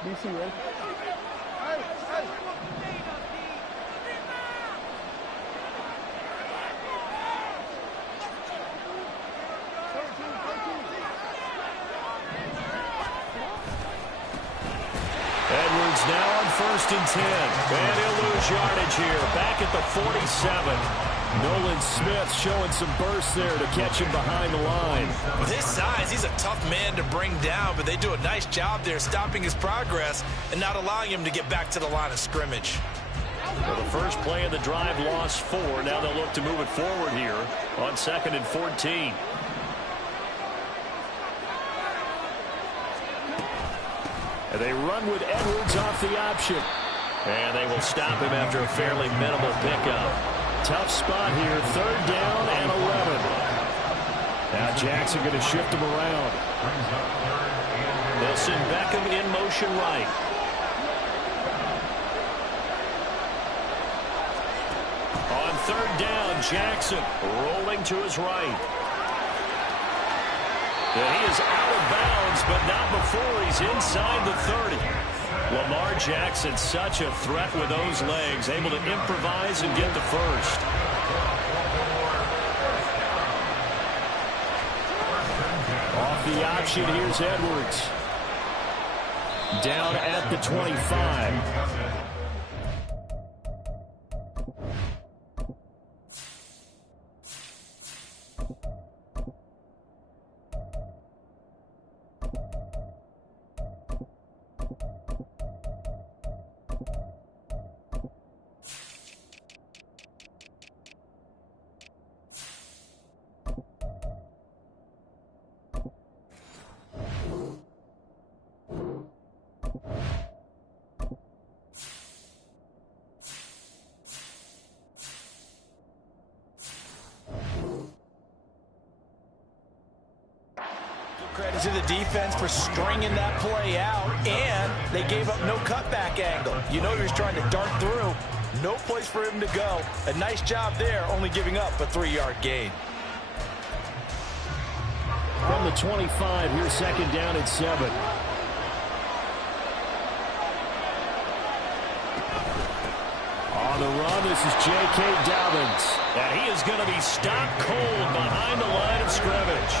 DC, right? Edwards now on 1st and 10. And he'll lose yardage here. Back at the 47. Nolan Smith showing some burst there to catch him behind the line. With his size, he's a tough man to bring down, but they do a nice job there stopping his progress and not allowing him to get back to the line of scrimmage. Well, the first play of the drive lost 4. Now they'll look to move it forward here on 2nd and 14. And they run with Edwards off the option. And they will stop him after a fairly minimal pickup. Tough spot here, 3rd down and 11. Now Jackson going to shift him around. They'll send Beckham in motion right. On 3rd down, Jackson rolling to his right. And he is out of bounds, but not before he's inside the 30. Lamar Jackson, such a threat with those legs, able to improvise and get the first. Off the option, here's Edwards. Down at the 25. Credit to the defense for stringing that play out, and they gave up no cutback angle. You know he was trying to dart through. No place for him to go. A nice job there, only giving up a 3-yard gain. From the 25, here's 2nd down and 7. On the run, this is J.K. Dobbins. And he is going to be stopped cold behind the line of scrimmage.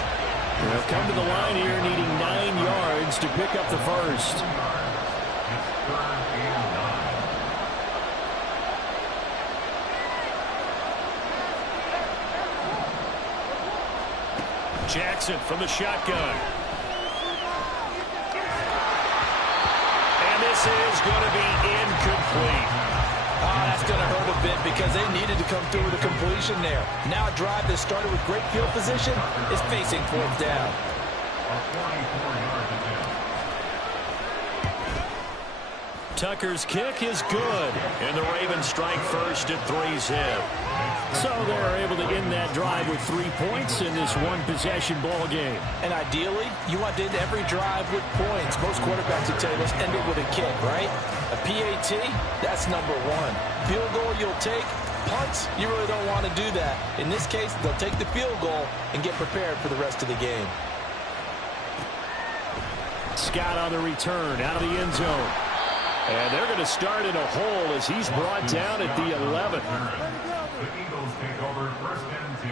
They'll come to the line here needing 9 yards to pick up the first. Jackson from the shotgun. And this is going to be incomplete. That's going to hurt a bit because they needed to come through with a completion there. Now a drive that started with great field position is facing 4th down. Tucker's kick is good, and the Ravens strike first at 3-zip. So they're able to end that drive with 3 points in this one-possession ball game. And ideally, you want to end every drive with points. Most quarterbacks would tell you, let's end it with a kick, right? A PAT, that's number 1. Field goal you'll take. Punts, you really don't want to do that. In this case, they'll take the field goal and get prepared for the rest of the game. Scott on the return out of the end zone. And they're going to start in a hole as he's brought down at the 11. The Eagles take over 1st and 10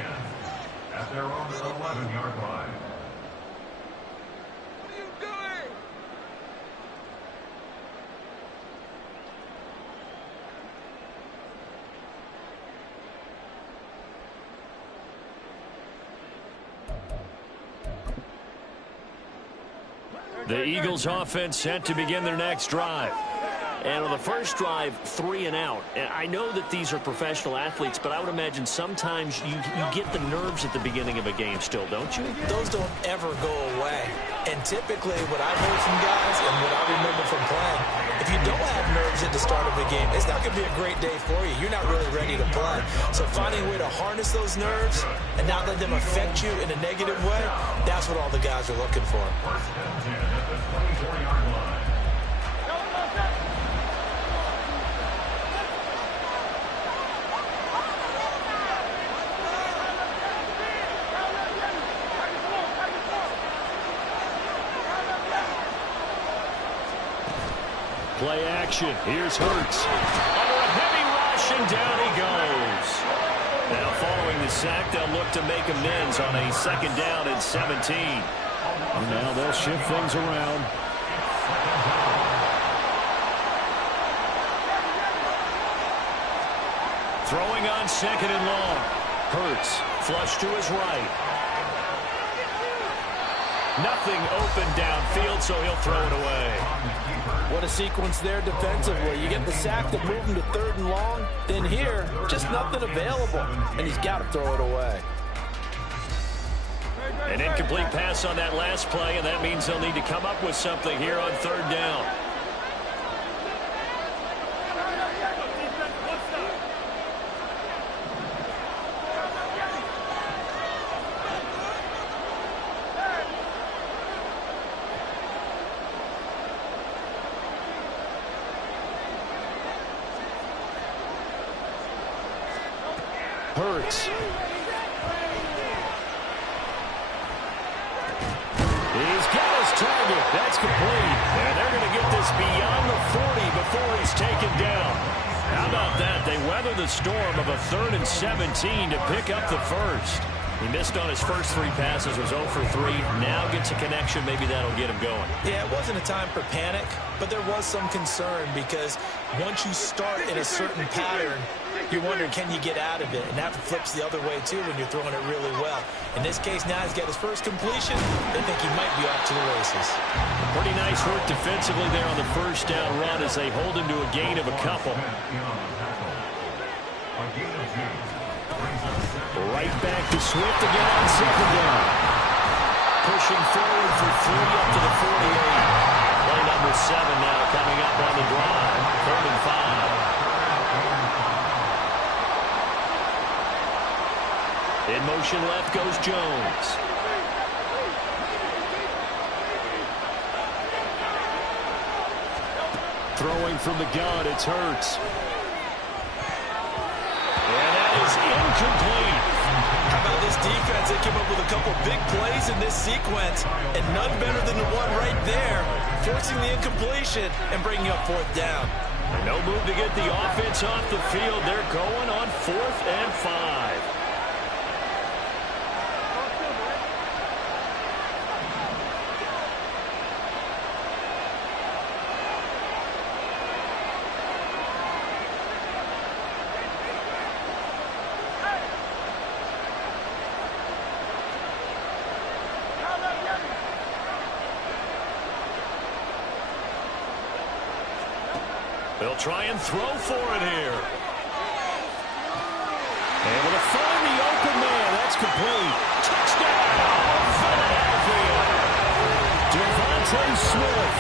at their own 11-yard line. What are you doing? The Eagles offense set to begin their next drive. And on the first drive, 3 and out. And I know that these are professional athletes, but I would imagine sometimes you get the nerves at the beginning of a game still, don't you? Those don't ever go away. And typically what I've heard from guys and what I remember from playing, if you don't have nerves at the start of a game, it's not going to be a great day for you. You're not really ready to play. So finding a way to harness those nerves and not let them affect you in a negative way, that's what all the guys are looking for. 1st and 10 at the 24-yard line. Play action. Here's Hurts. Under a heavy rush, and down he goes. Now following the sack, they'll look to make amends on a 2nd down and 17. And now they'll shift things around. Throwing on 2nd and long. Hurts, flush to his right. Nothing open downfield, so he'll throw it away. What a sequence there defensively. You get the sack to move him to 3rd and long. Then here, just nothing available. And he's got to throw it away. An incomplete pass on that last play, and that means they'll need to come up with something here on 3rd down. Hurts. He's got his target. That's complete. And they're going to get this beyond the 40 before he's taken down. How about that? They weather the storm of a 3rd and 17 to pick up the first. He missed on his first 3 passes, was 0 for 3. Now gets a connection. Maybe that'll get him going. Yeah, it wasn't a time for panic, but there was some concern because once you start in a certain pattern, you're wondering, can you get out of it? And that flips the other way, too, when you're throwing it really well. In this case, now he's got his first completion. They think he might be off to the races. Pretty nice work defensively there on the 1st down run as they hold him to a gain of a couple. Right back to Swift again on 2nd down. Pushing forward for 3 up to the 48. Play number 7 now coming up on the drive. 3rd and 5. In motion left goes Jones. Throwing from the gun, it's Hurts. And that is incomplete. How about this defense? They came up with a couple big plays in this sequence, and none better than the one right there, forcing the incompletion and bringing up 4th down. No move to get the offense off the field. They're going on 4th and 5. They'll try and throw for it here. Able to find the open man. That's complete. Touchdown, Philadelphia. Devontae Smith,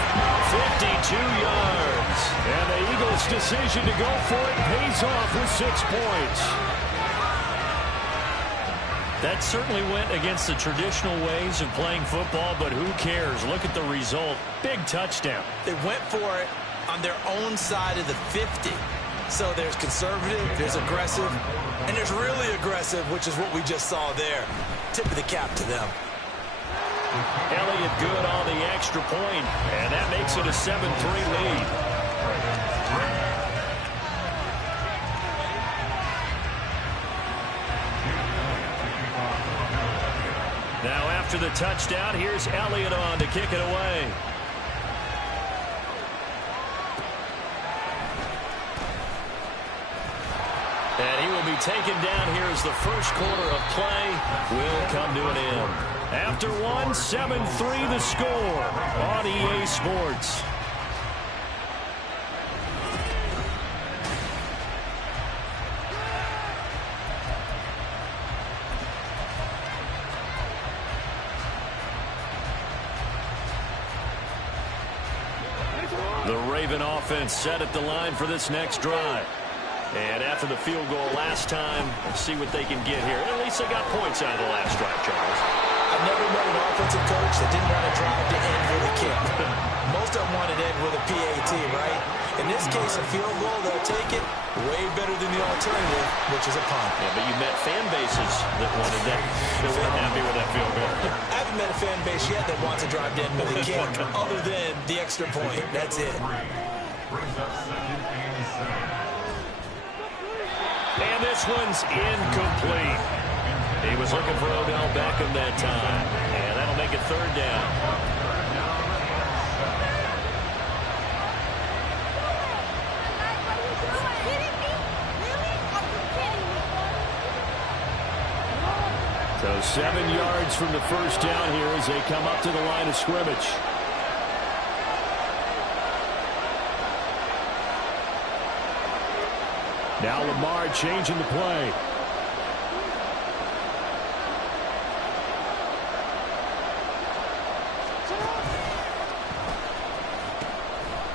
52 yards. And the Eagles' decision to go for it pays off with 6 points. That certainly went against the traditional ways of playing football, but who cares? Look at the result. Big touchdown. They went for it on their own side of the 50. So there's conservative, there's aggressive, and there's really aggressive, which is what we just saw there. Tip of the cap to them. Elliott good on the extra point, and that makes it a 7-3 lead. Now after the touchdown, here's Elliott on to kick it away. And he will be taken down here as the first quarter of play will come to an end. After one, 7-3 the score on EA Sports. The Raven offense set at the line for this next drive. And after the field goal last time, let's see what they can get here. At least they got points out of the last drive, Charles. I've never met an offensive coach that didn't want to drive to end with a kick. Most of them want to end with a PAT, right? In this case, a field goal, they'll take it way better than the alternative, which is a punt. Yeah, but you met fan bases that wanted that. They weren't happy with that field goal. I haven't met a fan base yet that wants to drive to end with a kick other than the extra point. That's it. Brings up 2nd and 7. And this one's incomplete. He was looking for Odell Beckham that time. And that'll make it 3rd down. So 7 yards from the first down here as they come up to the line of scrimmage. Now Lamar changing the play.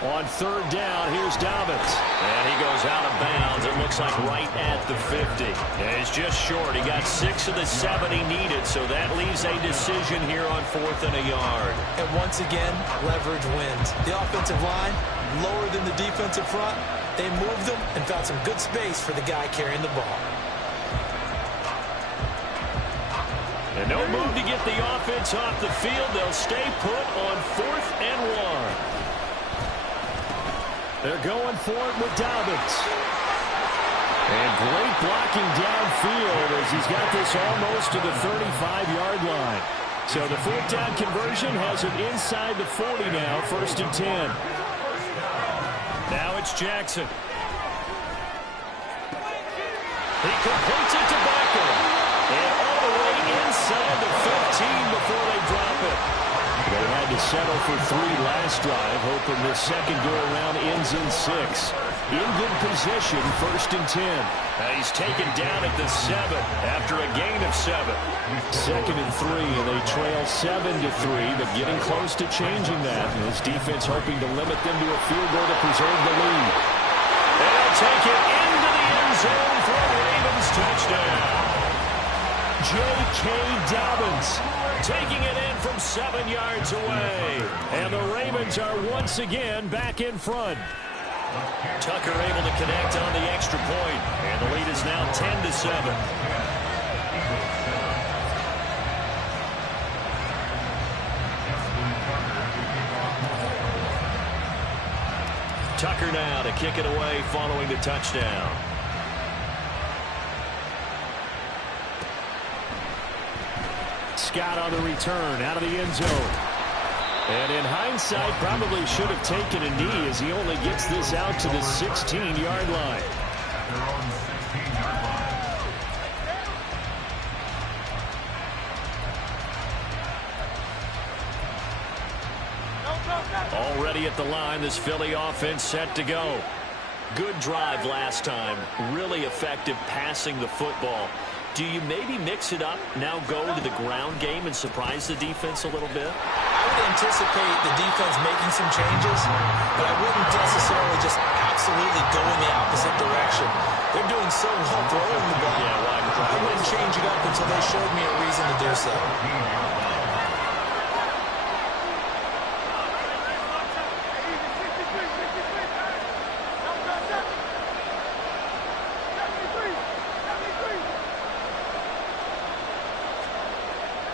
On 3rd down, here's Dobbins. And he goes out of bounds. It looks like right at the 50. And he's just short. He got 6 of the 7 he needed, so that leaves a decision here on 4th and a yard. And once again, leverage wins. The offensive line, lower than the defensive front. They moved them and found some good space for the guy carrying the ball. And no move to get the offense off the field. They'll stay put on 4th and 1. They're going for it with Dobbins. And great blocking downfield as he's got this almost to the 35-yard line. So the 4th down conversion has it inside the 40 now, 1st and 10. Now it's Jackson. He completes it to Beckham. And all the way inside the 15 before they drop it. They had to settle for 3 last drive, hoping this second go-around ends in 6. In good position, 1st and 10. He's taken down at the 7 after a gain of 7. 2nd and 3, and they trail 7-3, but getting close to changing that. And his defense hoping to limit them to a field goal to preserve the lead. They'll take it into the end zone for a Ravens touchdown. J.K. Dobbins taking it in from 7 yards away. And the Ravens are once again back in front. Tucker able to connect on the extra point. And the lead is now 10-7. Tucker now to kick it away following the touchdown. Scott on the return out of the end zone. And in hindsight, probably should have taken a knee as he only gets this out to the 16-yard line. Already at the line, this Philly offense set to go. Good drive last time. Really effective passing the football. Do you maybe mix it up, now go to the ground game and surprise the defense a little bit? I would anticipate the defense making some changes, but I wouldn't necessarily just absolutely go in the opposite direction. They're doing so well throwing the ball. Yeah, I wouldn't change it up until they showed me a reason to do so.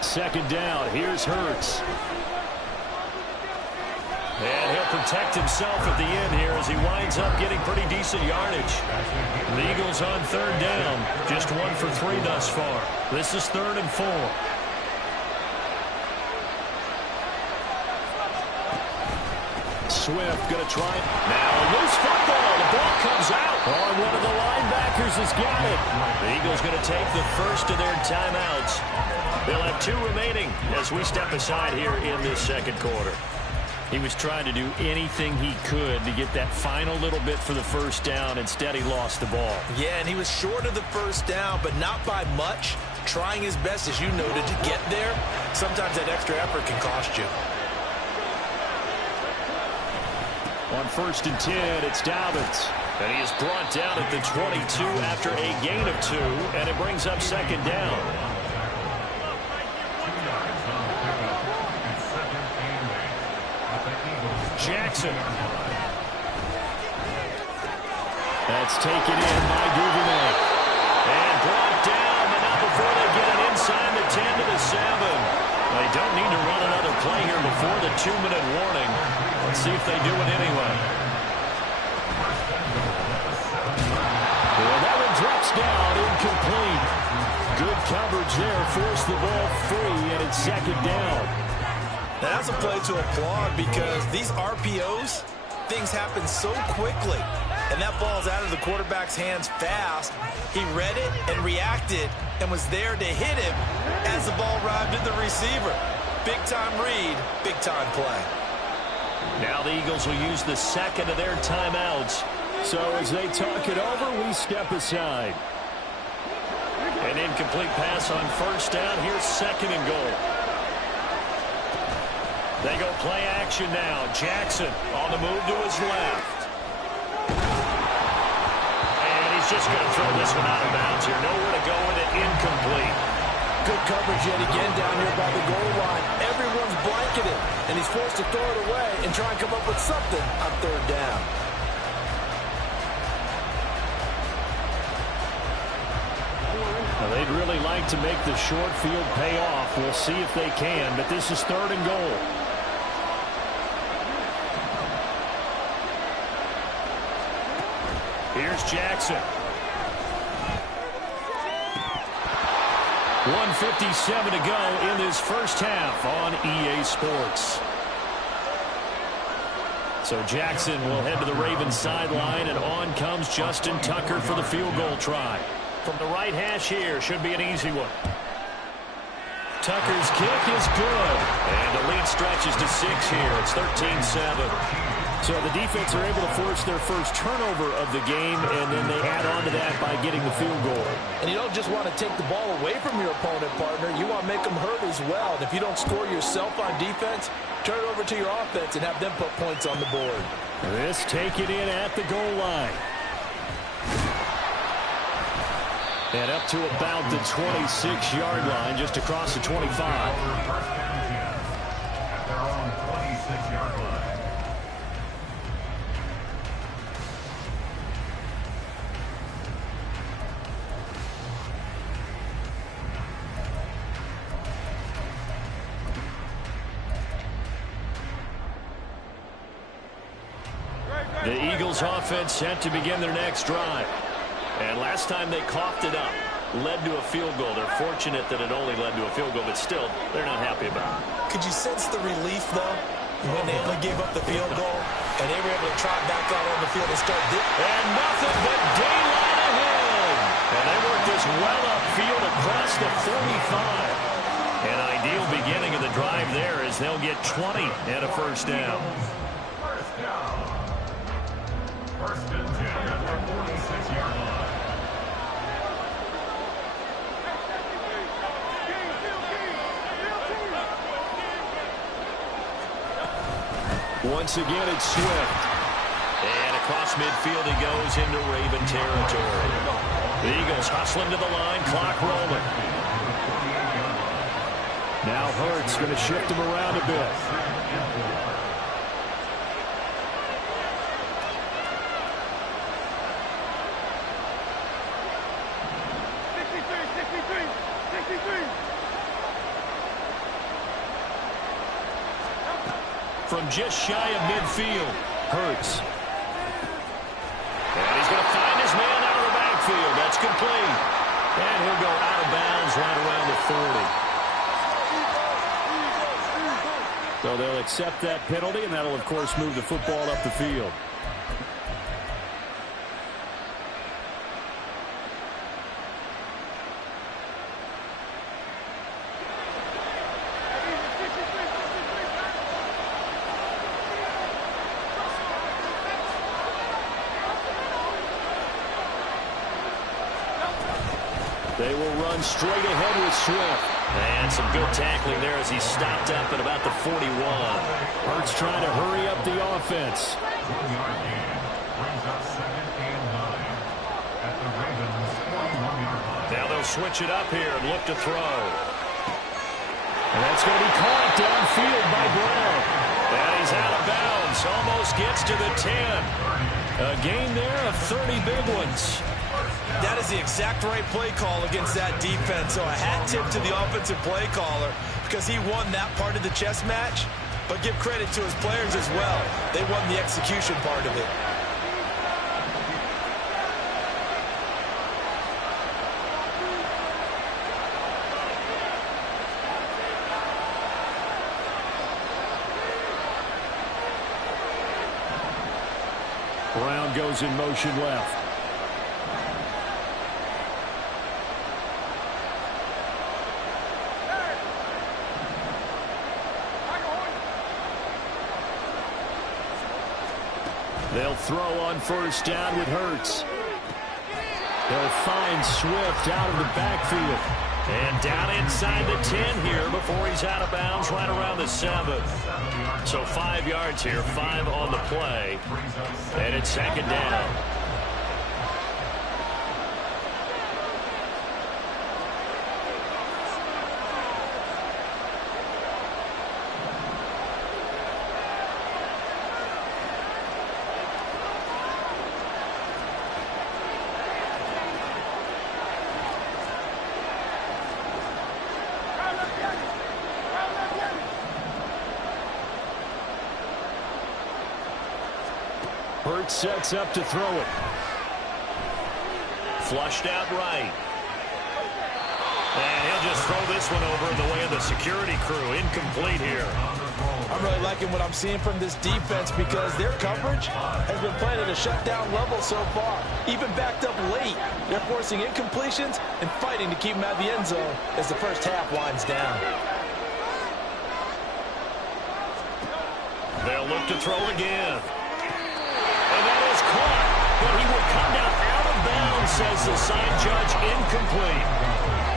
Second down, here's Hurts. And he'll protect himself at the end here as he winds up getting pretty decent yardage. The Eagles on 3rd down, just 1 for 3 thus far. This is 3rd and 4. Swift going to try it. Now a loose football. The ball comes out. Oh, one of the linebackers has got it. The Eagles going to take the first of their timeouts. They'll have 2 remaining as we step aside here in this second quarter. He was trying to do anything he could to get that final little bit for the first down. Instead, he lost the ball. Yeah, and he was short of the first down, but not by much. Trying his best, as you noted, to get there. Sometimes that extra effort can cost you. On 1st and 10, it's Dobbins. And he is brought down at the 22 after a gain of 2, and it brings up 2nd down. Jackson. That's taken in by Duvernay. And brought down, but not before they get it inside the 10 to the 7. They don't need to run another play here before the 2-minute warning. Let's see if they do it anyway. Well, that one drops down, incomplete. Good coverage there, forced the ball free, and it's second down. Now, that's a play to applaud because these RPOs, things happen so quickly. And that ball's out of the quarterback's hands fast. He read it and reacted and was there to hit him as the ball arrived at the receiver. Big-time read, big-time play. Now the Eagles will use the second of their timeouts. So as they talk it over, we step aside. An incomplete pass on first down. Here's second and goal. They go play action now. Jackson on the move to his left. And he's just going to throw this one out of bounds here. Nowhere to go with it. Incomplete. Good coverage yet again down here by the goal line. Everyone's blanketed, and he's forced to throw it away and try and come up with something on third down. Well, they'd really like to make the short field pay off. We'll see if they can, but this is third and goal. Here's Jackson. 1:57 to go in this first half on EA Sports. So Jackson will head to the Ravens sideline, and on comes Justin Tucker for the field goal try. From the right hash here, should be an easy one. Tucker's kick is good, and the lead stretches to 6 here. It's 13-7. So the defense are able to force their first turnover of the game, and then they add on to that by getting the field goal. And you don't just want to take the ball away from your opponent, partner. You want to make them hurt as well. And if you don't score yourself on defense, turn it over to your offense and have them put points on the board. This taken in at the goal line. And up to about the 26-yard line, just across the 25. First and 10 at their own 26-yard line. The Eagles offense set to begin their next drive. And last time they coughed it up, led to a field goal. They're fortunate that it only led to a field goal, but still, they're not happy about it. Could you sense the relief, though, when they only gave up the field goal and they were able to trot back out on the field and start this? And nothing but daylight ahead. And they work this well upfield across the 45. An ideal beginning of the drive there as they'll get 20 and a first down. First down. First and 10 at their 46-yard line. Once again, it's Swift. And across midfield he goes into Raven territory. The Eagles hustling to the line, clock rolling. Now Hurts going to shift him around a bit. From just shy of midfield, Hurts. And he's going to find his man out of the backfield. That's complete. And he'll go out of bounds right around the 40. So they'll accept that penalty, and that'll, of course, move the football up the field. They will run straight ahead with Swift. And some good tackling there as he stopped up at about the 41. Hurts trying to hurry up the offense. 1-yard gain brings up second and 9 at the Ravens' 41-yard line. Now they'll switch it up here and look to throw. And that's going to be caught downfield by Brown. And he's out of bounds. Almost gets to the 10. A gain there of 30 big ones. That is the exact right play call against that defense. So a hat tip to the offensive play caller because he won that part of the chess match. But give credit to his players as well. They won the execution part of it. Brown goes in motion left. They'll throw on first down with Hurts. They'll find Swift out of the backfield. And down inside the 10 here before he's out of bounds right around the 7. So 5 yards here, 5 on the play. And it's second down. Hurts sets up to throw it. Flushed out right. And he'll just throw this one over in the way of the security crew. Incomplete here. I'm really liking what I'm seeing from this defense because their coverage has been playing at a shutdown level so far. Even backed up late, they're forcing incompletions and fighting to keep them out of the end zone as the first half winds down. They'll look to throw again. And that is caught, but he will come down out of bounds, says the side judge. Incomplete.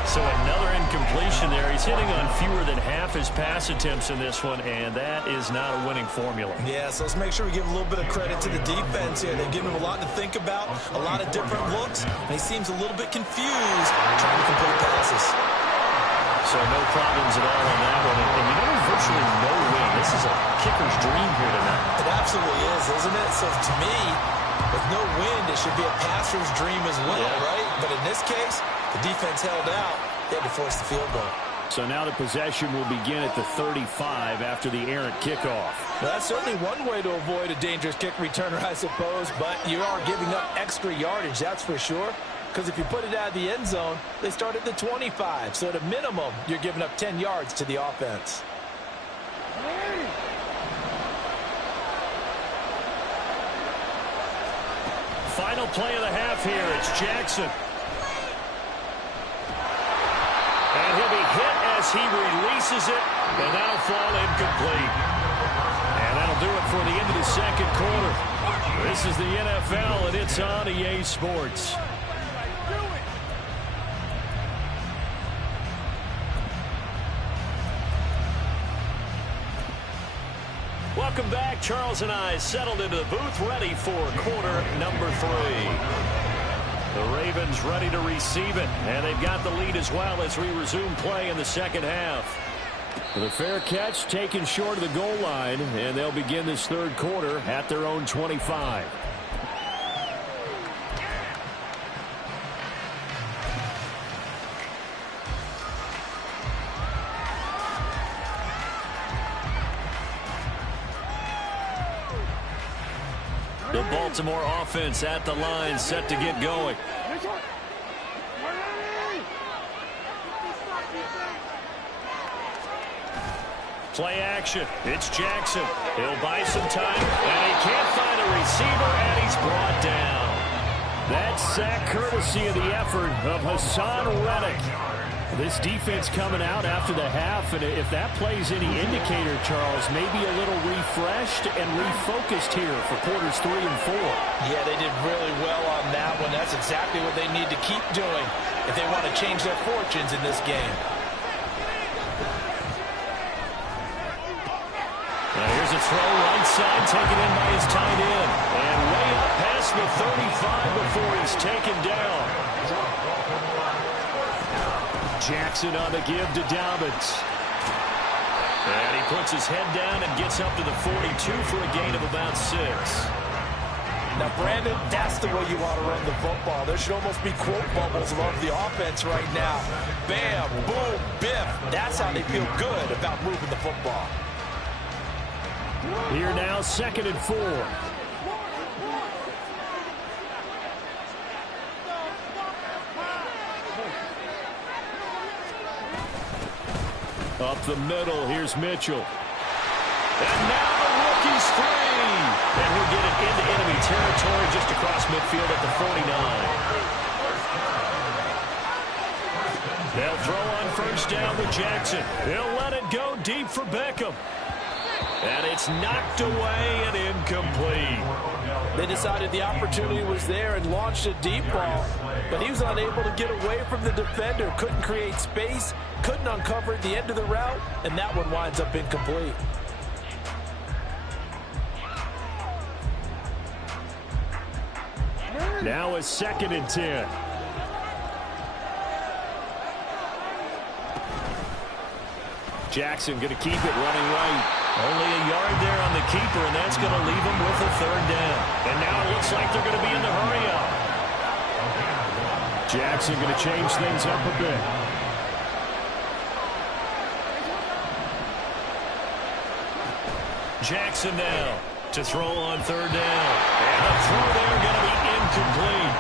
So another incompletion there. He's hitting on fewer than half his pass attempts in this one, and that is not a winning formula. Yeah, so let's make sure we give a little bit of credit to the defense here. They've given him a lot to think about, a lot of different looks, and he seems a little bit confused trying to complete passes. So no problems at all on that one. And you know, virtually no win. This is a kicker's dream here tonight. It absolutely is, isn't it? So to me, with no wind, it should be a passer's dream as well, right? But in this case, the defense held out. They had to force the field goal. So now the possession will begin at the 35 after the errant kickoff. Well, that's certainly one way to avoid a dangerous kick returner, I suppose, but you are giving up extra yardage, that's for sure. Because if you put it out of the end zone, they start at the 25. So at a minimum, you're giving up 10 yards to the offense. Final play of the half here. It's Jackson. And he'll be hit as he releases it. And that'll fall incomplete. And that'll do it for the end of the second quarter. This is the NFL, and it's on EA Sports. Welcome back. Charles and I settled into the booth, ready for quarter number 3. The Ravens ready to receive it, and they've got the lead as well as we resume play in the second half. The fair catch taken short of the goal line, and they'll begin this third quarter at their own 25. The Baltimore offense at the line, set to get going. Play action. It's Jackson. He'll buy some time, and he can't find a receiver, and he's brought down. That sack courtesy of the effort of Hassan Reddick. This defense coming out after the half, and if that plays any indicator, Charles, maybe a little refreshed and refocused here for quarters 3 and 4. Yeah, they did really well on that one. That's exactly what they need to keep doing if they want to change their fortunes in this game. Now here's a throw right side, taken in by his tight end. And way up past the 35 before he's taken down. Jackson on the give to Dobbins. And he puts his head down and gets up to the 42 for a gain of about 6. Now, Brandon, that's the way you want to run the football. There should almost be quote bubbles above the offense right now. Bam, boom, biff. That's how they feel good about moving the football. Here now, 2nd and 4. Up the middle, here's Mitchell. And now the He's free. And he'll get it into enemy territory just across midfield at the 49. They'll throw on first down with Jackson. He'll let it go deep for Beckham. And it's knocked away and incomplete. They decided the opportunity was there and launched a deep ball, but he was unable to get away from the defender, couldn't create space, couldn't uncover the end of the route, and that one winds up incomplete. Now a 2nd and 10. Jackson going to keep it running right. Only a yard there on the keeper, and that's going to leave him with a 3rd down. And now it looks like they're going to be in the hurry-up. Jackson going to change things up a bit. Jackson now to throw on 3rd down. And a throw there going to be incomplete.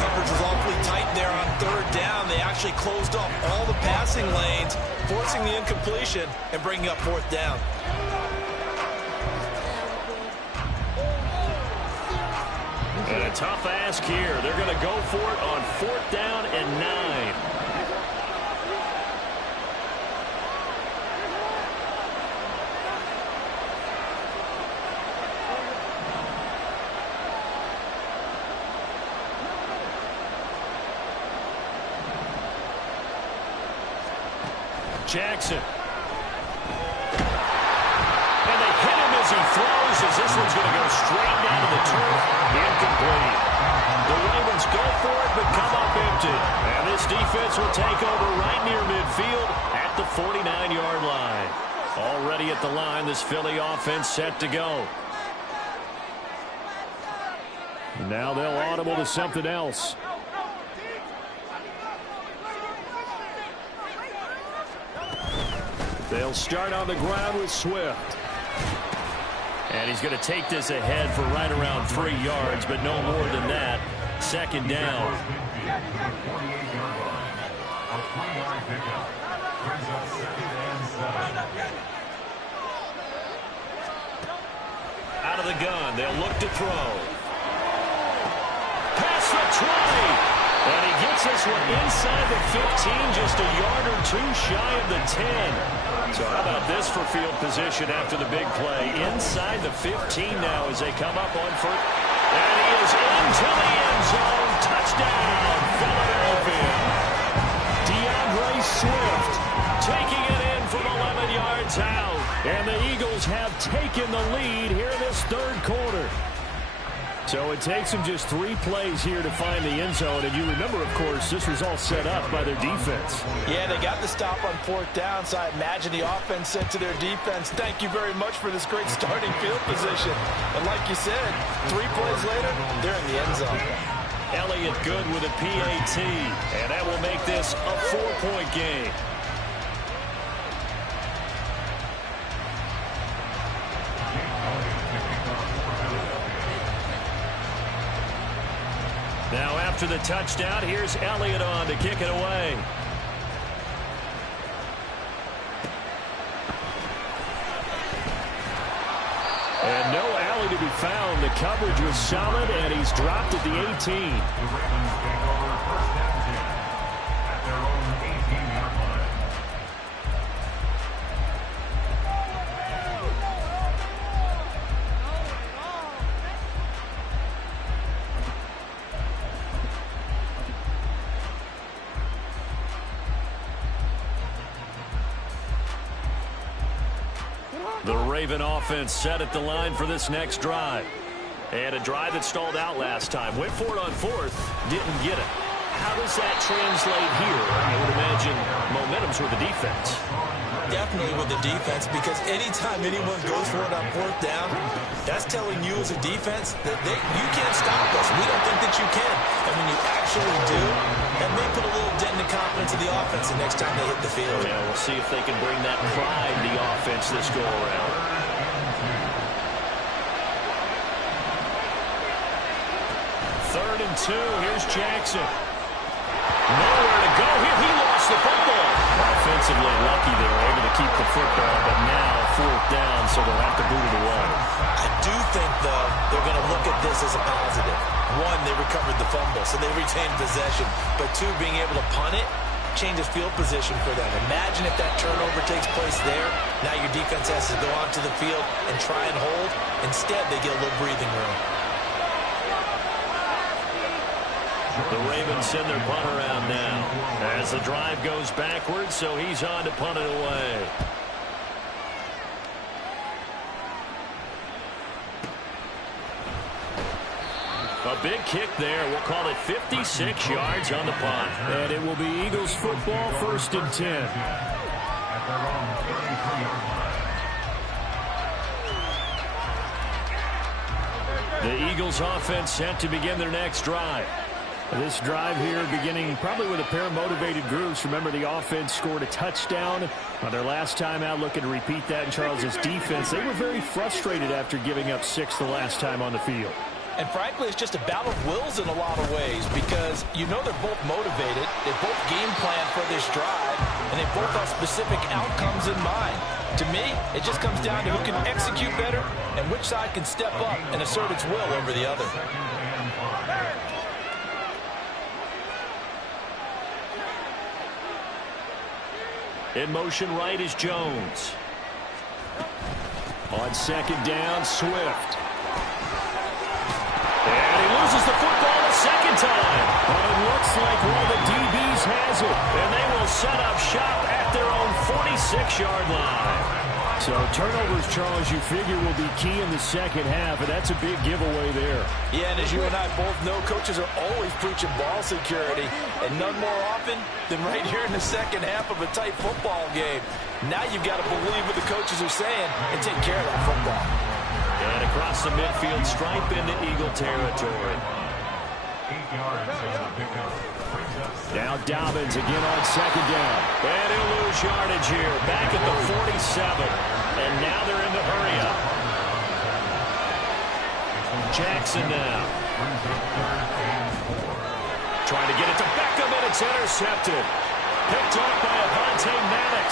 Coverage was awfully tight there on 3rd down. They actually closed off all the passing lanes, forcing the incompletion and bringing up 4th down. And a tough ask here. They're going to go for it on 4th down and 9. Jackson. And they hit him as he throws, as this one's going to go straight down to the turf. Incomplete. The Ravens go for it, but come up empty. And this defense will take over right near midfield at the 49-yard line. Already at the line, this Philly offense set to go. Now they'll audible to something else. They'll start on the ground with Swift. And he's going to take this ahead for right around 3 yards, but no more than that. 2nd down. Out of the gun, they'll look to throw. Past the 20. And he gets this one inside the 15, just a yard or 2 shy of the 10. So how about this for field position after the big play? Inside the 15 now as they come up on first. And he is into the end zone. Touchdown, Philadelphia. DeAndre Swift taking it in from 11 yards out. And the Eagles have taken the lead here in this 3rd quarter. So it takes them just 3 plays here to find the end zone. And you remember, of course, this was all set up by their defense. Yeah, they got the stop on 4th down, so I imagine the offense said to their defense, thank you very much for this great starting field position. And like you said, 3 plays later, they're in the end zone. Elliott good with a PAT, and that will make this a 4-point game. Now after the touchdown, here's Elliott on to kick it away. And no alley to be found. The coverage was solid, and he's dropped at the 18. The Ravens take over 1st and 10 at their own 18-yard line. The Raven offense set at the line for this next drive. And a drive that stalled out last time. Went for it on 4th, didn't get it. How does that translate here? I would imagine momentum's with the defense. Definitely with the defense, because anytime anyone goes for it on 4th down, that's telling you as a defense that you can't stop us. We don't think that you can. And when you actually do, that may put a little dent in the confidence of the offense the next time they hit the field. Yeah, we'll see if they can bring that pride to the offense this go around. 3rd and 2. Here's Jackson. Nowhere to go here. He lost the football. Offensively lucky they were able to keep the football, but now 4th down, so they'll have to boot it away. I do think, though, they're going to look at this as a positive. One, they recovered the fumble, so they retained possession. But two, being able to punt it changes field position for them. Imagine if that turnover takes place there. Now your defense has to go onto the field and try and hold. Instead, they get a little breathing room. The Ravens send their punt around now as the drive goes backwards, so he's on to punt it away. A big kick there. We'll call it 56 yards on the punt. And it will be Eagles football, 1st and 10. At their own 33-yard line. The Eagles offense set to begin their next drive. This drive here beginning probably with a pair of motivated groups. Remember, the offense scored a touchdown on their last time out, looking to repeat that in Charles's defense. They were very frustrated after giving up 6 the last time on the field. And frankly, it's just a battle of wills in a lot of ways because you know they're both motivated. They both game plan for this drive, and they both have specific outcomes in mind. To me, it just comes down to who can execute better and which side can step up and assert its will over the other. In motion right is Jones. On 2nd down, Swift. And he loses the football a second time. But it looks like one of the DBs has it. And they will set up shop at their own 46-yard line. So turnovers, Charles, you figure will be key in the second half, and that's a big giveaway there. Yeah, and as you and I both know, coaches are always preaching ball security, and none more often than right here in the second half of a tight football game. Now you've got to believe what the coaches are saying and take care of that football. And across the midfield stripe into Eagle territory. 8 yards on the pickup. Now Dobbins again on 2nd down. And he'll lose yardage here. Back at the 47. And now they're in the hurry up. Jackson now. Trying to get it to Beckham, and it's intercepted. Picked off by Avonte Maddox.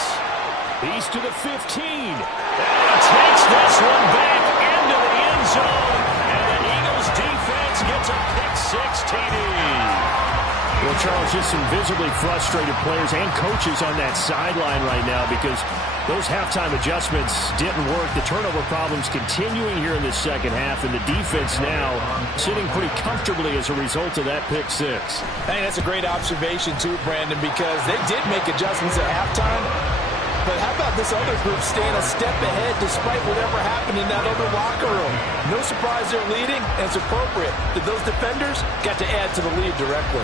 He's to the 15. And he takes this one back into the end zone. And the Eagles defense gets a pick-6 TD. Well, Charles, just some visibly frustrated players and coaches on that sideline right now because those halftime adjustments didn't work. The turnover problems continuing here in the second half, and the defense now sitting pretty comfortably as a result of that pick-6. Hey, that's a great observation, too, Brandon, because they did make adjustments at halftime. But how about this other group staying a step ahead despite whatever happened in that other locker room? No surprise they're leading, and it's appropriate that those defenders got to add to the lead directly.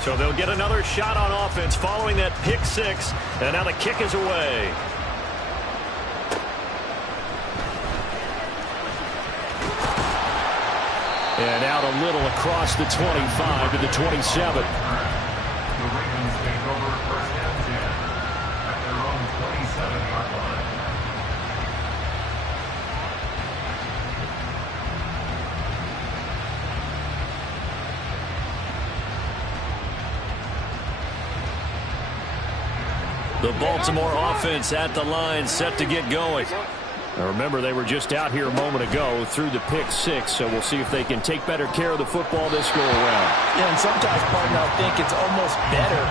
So they'll get another shot on offense following that pick-6, and now the kick is away. And out a little across the 25 to the 27. The Ravens take over 1st and 10 at their own 27-yard line. The Baltimore offense at the line, set to get going. Now remember, they were just out here a moment ago through the pick-6, so we'll see if they can take better care of the football this go-around. Yeah, and sometimes, partner, I think it's almost better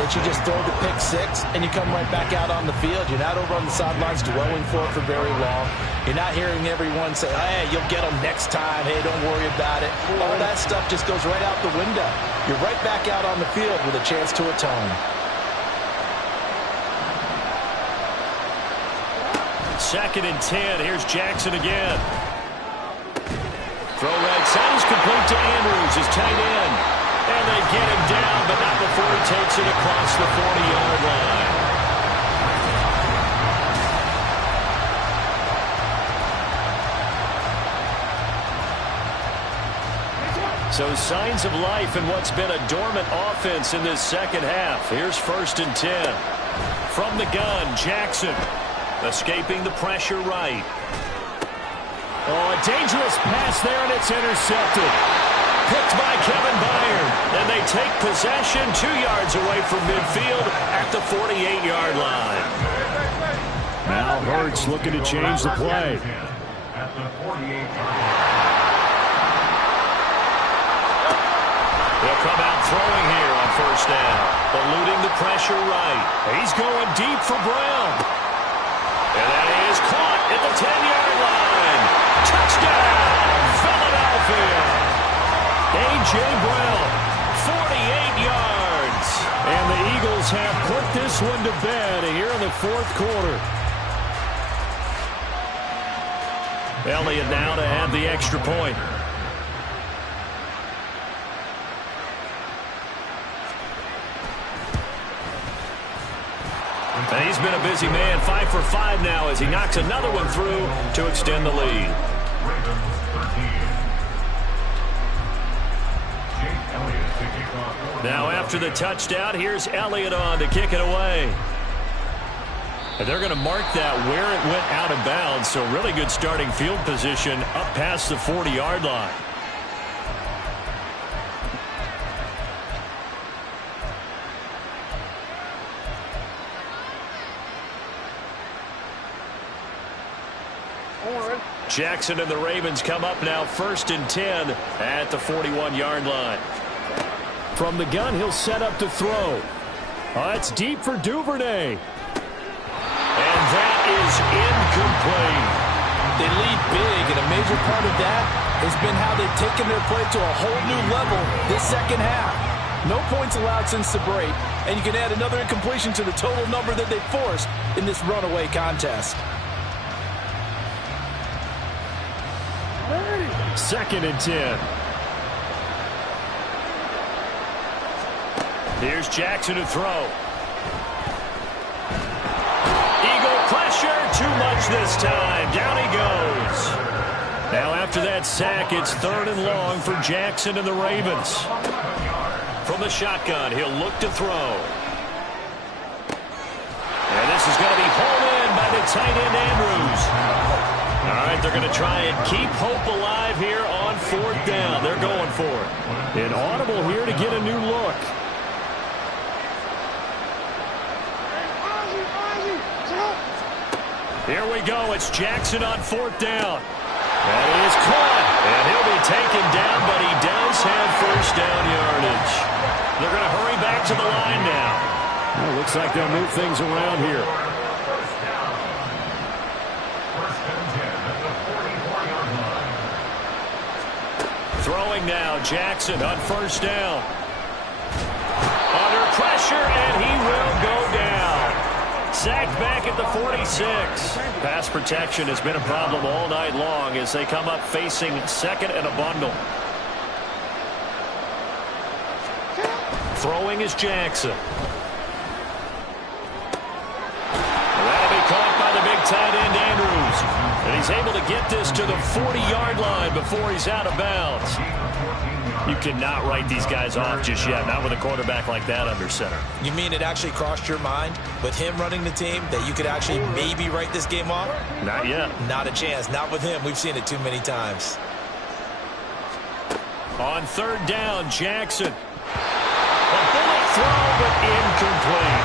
that you just throw the pick-6 and you come right back out on the field. You're not over on the sidelines dwelling for it for very long. You're not hearing everyone say, hey, you'll get them next time. Hey, don't worry about it. All that stuff just goes right out the window. You're right back out on the field with a chance to atone. 2nd and 10. Here's Jackson again. Throw right side is complete to Andrews, his tight end. And they get him down, but not before he takes it across the 40-yard line. So signs of life in what's been a dormant offense in this second half. Here's 1st and 10. From the gun, Jackson. Escaping the pressure right. Oh, a dangerous pass there, and it's intercepted. Picked by Kevin Byard. And they take possession 2 yards away from midfield at the 48-yard line. Now Hurts looking to change the play. At the 48-yard line. He'll come out throwing here on first down. Eluding the pressure right. He's going deep for Brown. And that is caught at the 10-yard line. Touchdown, Philadelphia. A.J. Brown, 48 yards. And the Eagles have put this one to bed here in the fourth quarter. Elliott now to add the extra point. And he's been a busy man, 5 for 5 now as he knocks another one through to extend the lead. Now after the touchdown, here's Elliott on to kick it away. And they're going to mark that where it went out of bounds, so really good starting field position up past the 40-yard line. Jackson and the Ravens come up now 1st and 10 at the 41-yard line. From the gun, he'll set up to throw. It's deep for Duvernay. And that is incomplete. They lead big, and a major part of that has been how they've taken their play to a whole new level this second half. No points allowed since the break, and you can add another incompletion to the total number that they forced in this runaway contest. 2nd and 10. Here's Jackson to throw. Eagle pressure, too much this time. Down he goes. Now after that sack, it's 3rd and long for Jackson and the Ravens. From the shotgun, he'll look to throw. And this is going to be hauled in by the tight end Andrews. All right, they're going to try and keep hope alive here on 4th down. They're going for it. An audible here to get a new look. Here we go. It's Jackson on 4th down. That is caught. And he'll be taken down, but he does have first down yardage. They're going to hurry back to the line now. Well, looks like they'll move things around here. Throwing now, Jackson on first down. Under pressure, and he will go down. Sacked back at the 46. Pass protection has been a problem all night long as they come up facing 2nd and a bundle. Throwing is Jackson. That'll be caught by the big tight end Andrews. And he's able to get this to the 40-yard line before he's out of bounds. You cannot write these guys off just yet, not with a quarterback like that under center. You mean it actually crossed your mind with him running the team that you could actually maybe write this game off? Not yet. Not a chance. Not with him. We've seen it too many times. On 3rd down, Jackson. A bullet throw, but incomplete.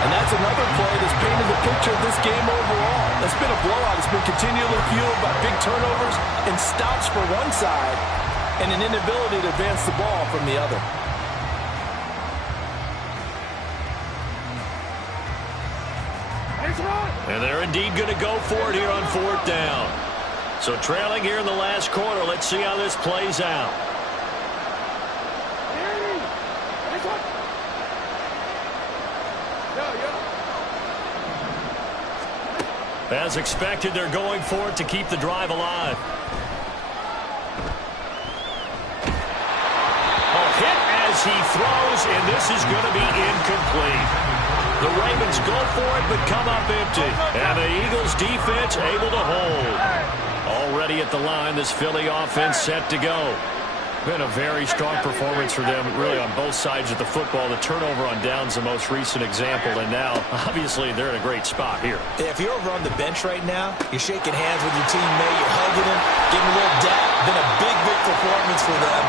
And that's another play that's painted the picture of this game overall. It's been a blowout. It's been continually fueled by big turnovers and stops for one side and an inability to advance the ball from the other. And they're indeed going to go for it here on 4th down. So trailing here in the last quarter. Let's see how this plays out. As expected, they're going for it to keep the drive alive. A hit as he throws, and this is going to be incomplete. The Ravens go for it, but come up empty. And the Eagles defense able to hold. Already at the line, this Philly offense set to go. Been a very strong performance for them, really on both sides of the football. The turnover on downs the most recent example, and now, obviously, they're in a great spot here. If you're over on the bench right now, you're shaking hands with your teammate, you're hugging him, giving him a little dap. Been a big, big performance for them.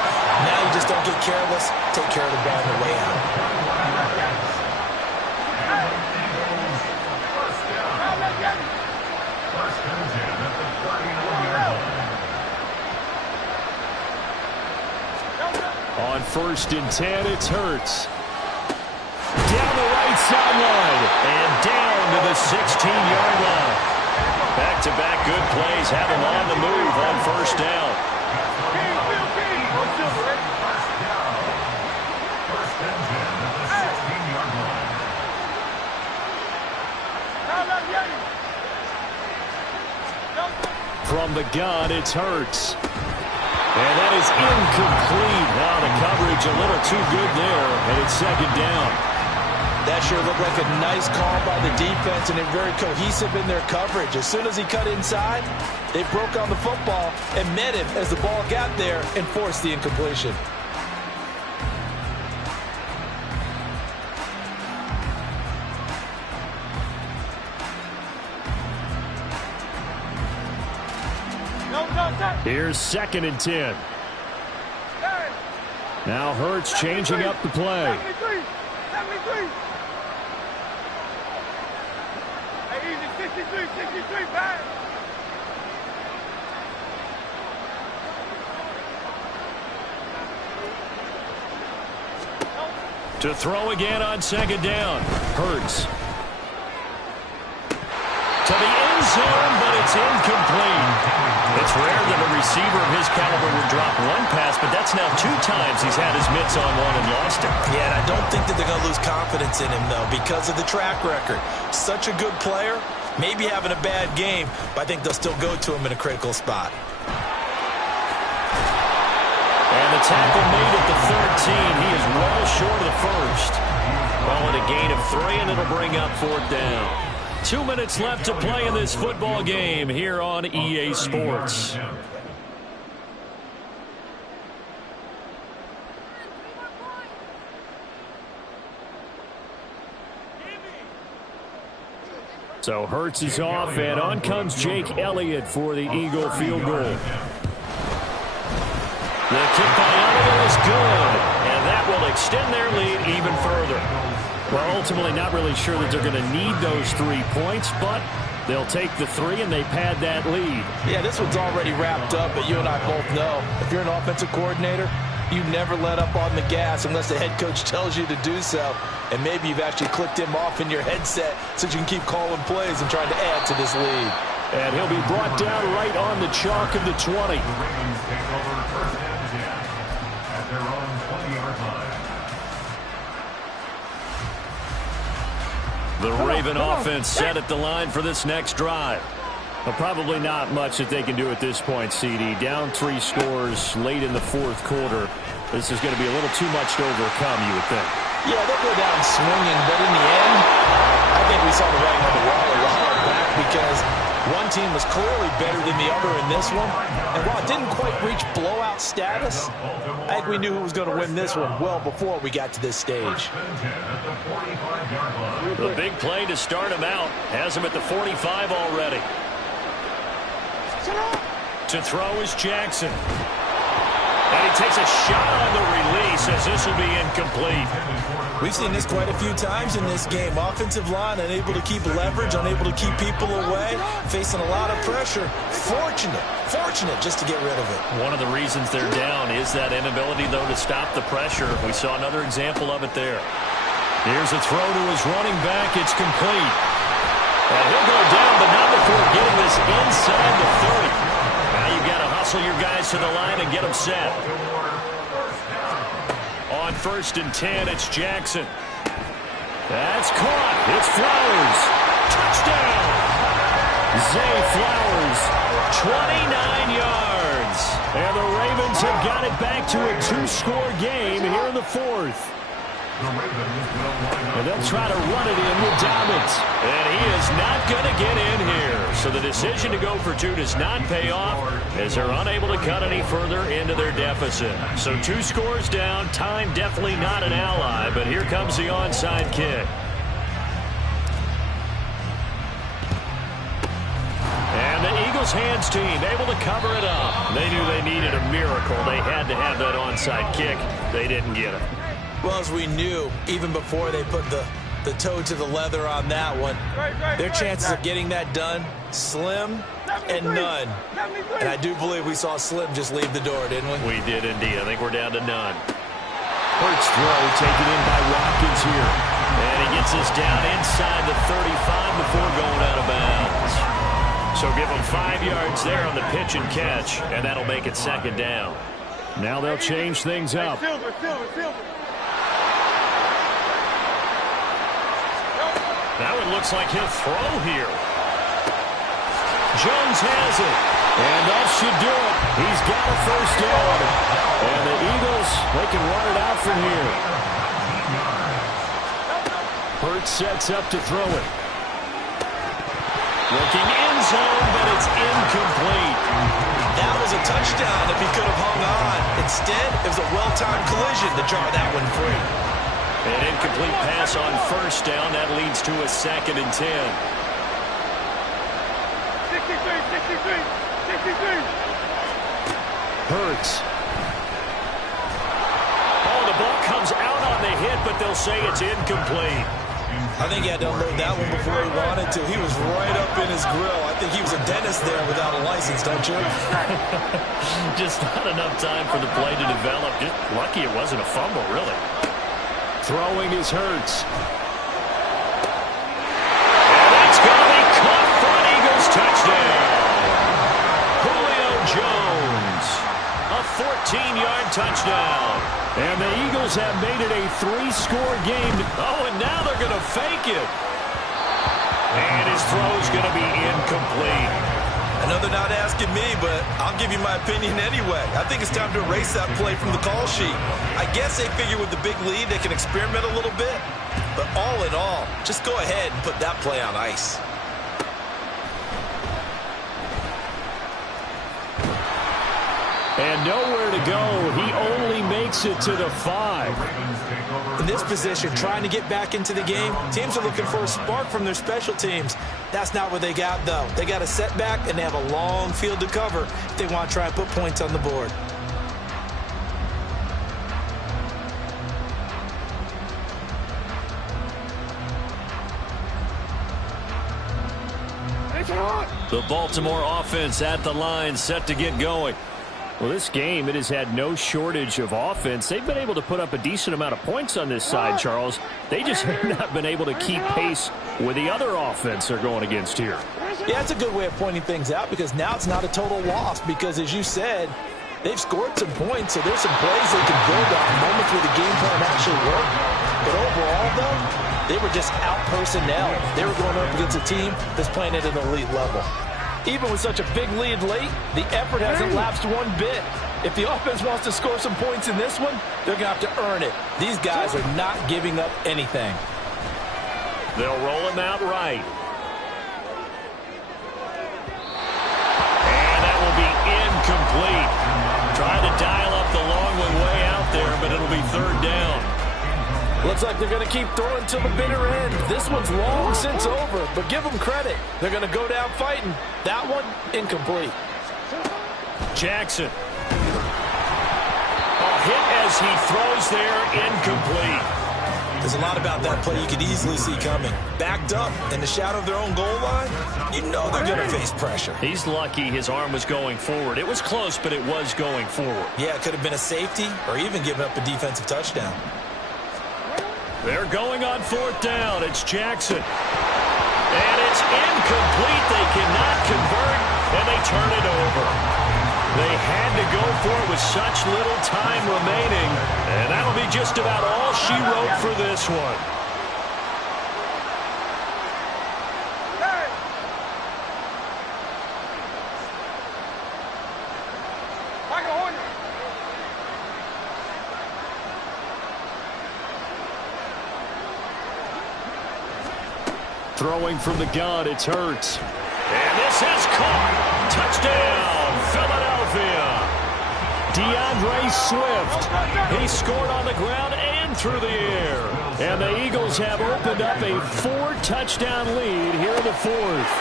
Now you just don't get careless. Take care of the ball on the way out. On 1st and 10, it's Hurts. Down the right sideline and down to the 16-yard line. Back-to-back good plays have him on the move on 1st down. From the gun, it's Hurts. And that is incomplete. Now the coverage a little too good there, and it's 2nd down. That sure looked like a nice call by the defense, and they're very cohesive in their coverage. As soon as he cut inside, they broke on the football and met him as the ball got there and forced the incompletion. Here's 2nd and 10. Now Hurts changing up the play. To throw again on 2nd down. Hurts. To the end zone, but it's incomplete. It's rare that a receiver of his caliber would drop one pass, but that's now 2 times he's had his mitts on one and lost it. Yeah, and I don't think that they're going to lose confidence in him, though, because of the track record. Such a good player, maybe having a bad game, but I think they'll still go to him in a critical spot. And the tackle made at the 13. He is well short of the first. Call it a gain of 3, and it'll bring up 4th down. 2 minutes left to play in this football game here on EA Sports. So Hurts is off, and on comes Jake Elliott for the Eagle field goal. The kick by Elliott is good, and that will extend their lead even further. Well, ultimately not really sure that they're going to need those 3 points, but they'll take the 3 and they pad that lead. Yeah, this one's already wrapped up, but you and I both know if you're an offensive coordinator, you never let up on the gas unless the head coach tells you to do so. And maybe you've actually clicked him off in your headset so you can keep calling plays and trying to add to this lead. And he'll be brought down right on the chalk of the 20. At their own 20-yard line. The Raven offense set at the line for this next drive. Well, probably not much that they can do at this point, CD. Down 3 scores late in the 4th quarter. This is going to be a little too much to overcome, you would think. Yeah, they'll go down swinging, but in the end, I think we saw the writing on the wall a while back because one team was clearly better than the other in this one. And while it didn't quite reach blowout status, I think we knew who was going to win this one well before we got to this stage. The big play to start him out has him at the 45 already. To throw is Jackson. And he takes a shot on the release as this will be incomplete. We've seen this quite a few times in this game. Offensive line unable to keep leverage, unable to keep people away, facing a lot of pressure. Fortunate just to get rid of it. One of the reasons they're down is that inability, though, to stop the pressure. We saw another example of it there. Here's a throw to his running back. It's complete. And he'll go down, but not before getting this inside the 30. Now you've got to hustle your guys to the line and get them set. On 1st and 10, it's Jackson. That's caught. It's Flowers. Touchdown. Zay Flowers, 29 yards. And the Ravens have got it back to a 2-score game here in the 4th. And they'll try to run it in with Dobbins. And he is not going to get in here. So the decision to go for 2 does not pay off as they're unable to cut any further into their deficit. So 2 scores down. Time definitely not an ally. But here comes the onside kick. And the Eagles Eagles hands team able to cover it up. They knew they needed a miracle. They had to have that onside kick. They didn't get it. Well, as we knew, even before they put the toe to the leather on that one, their chances of getting that done, slim and none. And I do believe we saw Slim just leave the door, didn't we? We did indeed. I think we're down to none. Hurts throw taken in by Watkins here. And he gets us down inside the 35 before going out of bounds. So give him 5 yards there on the pitch and catch, and that'll make it second down. Now they'll change things up. That one looks like he'll throw here. Jones has it. And that should do it. He's got a first down. And the Eagles, they can run it out from here. Hurts sets up to throw it. Looking end zone, but it's incomplete. That was a touchdown if he could have hung on. Instead, it was a well-timed collision to draw that one free. An incomplete pass on first down. That leads to a 2nd and 10. 63. Hurts. Oh, the ball comes out on the hit, but they'll say it's incomplete. I think he had to unload that one before he wanted to. He was right up in his grill. I think he was a dentist there without a license, don't you? Just not enough time for the play to develop. Just lucky it wasn't a fumble, really. Throwing is Hurts. And that's going to be caught for an Eagles touchdown. Julio Jones. A 14-yard touchdown. And the Eagles have made it a 3-score game. Oh, and now they're going to fake it. And his throw's going to be incomplete. I know they're not asking me, but I'll give you my opinion anyway. I think it's time to erase that play from the call sheet. I guess they figure with the big lead they can experiment a little bit. But all in all, just go ahead and put that play on ice. And nowhere to go. He only makes it to the 5. In this position, trying to get back into the game, teams are looking for a spark from their special teams. That's not what they got, though. They got a setback, and they have a long field to cover if they want to try and put points on the board. The Baltimore offense at the line, set to get going. Well, this game, it has had no shortage of offense. They've been able to put up a decent amount of points on this side, Charles. They just have not been able to keep pace with the other offense they're going against here. Yeah, it's a good way of pointing things out because now it's not a total loss because, as you said, they've scored some points, so there's some plays they can build on, moments where the game plan actually worked. But overall, though, they were just out-personnel. They were going up against a team that's playing at an elite level. Even with such a big lead late, the effort hasn't lapsed one bit. If the offense wants to score some points in this one, they're going to have to earn it. These guys are not giving up anything. They'll roll him out right. And that will be incomplete. Trying to dial up the long way out there, but it'll be 3rd down. Looks like they're going to keep throwing till the bitter end. This one's long since over, but give them credit. They're going to go down fighting. That one, incomplete. Jackson. A hit as he throws there, incomplete. There's a lot about that play you could easily see coming. Backed up in the shadow of their own goal line, you know they're going to face pressure. He's lucky his arm was going forward. It was close, but it was going forward. Yeah, it could have been a safety or even given up a defensive touchdown. They're going on 4th down. It's Jackson. And it's incomplete. They cannot convert, and they turn it over. They had to go for it with such little time remaining, and that'll be just about all she wrote for this one. Throwing from the gun, it's Hurts. And this is caught. Touchdown, Philadelphia. DeAndre Swift. He scored on the ground and through the air. And the Eagles have opened up a 4-touchdown lead here in the fourth.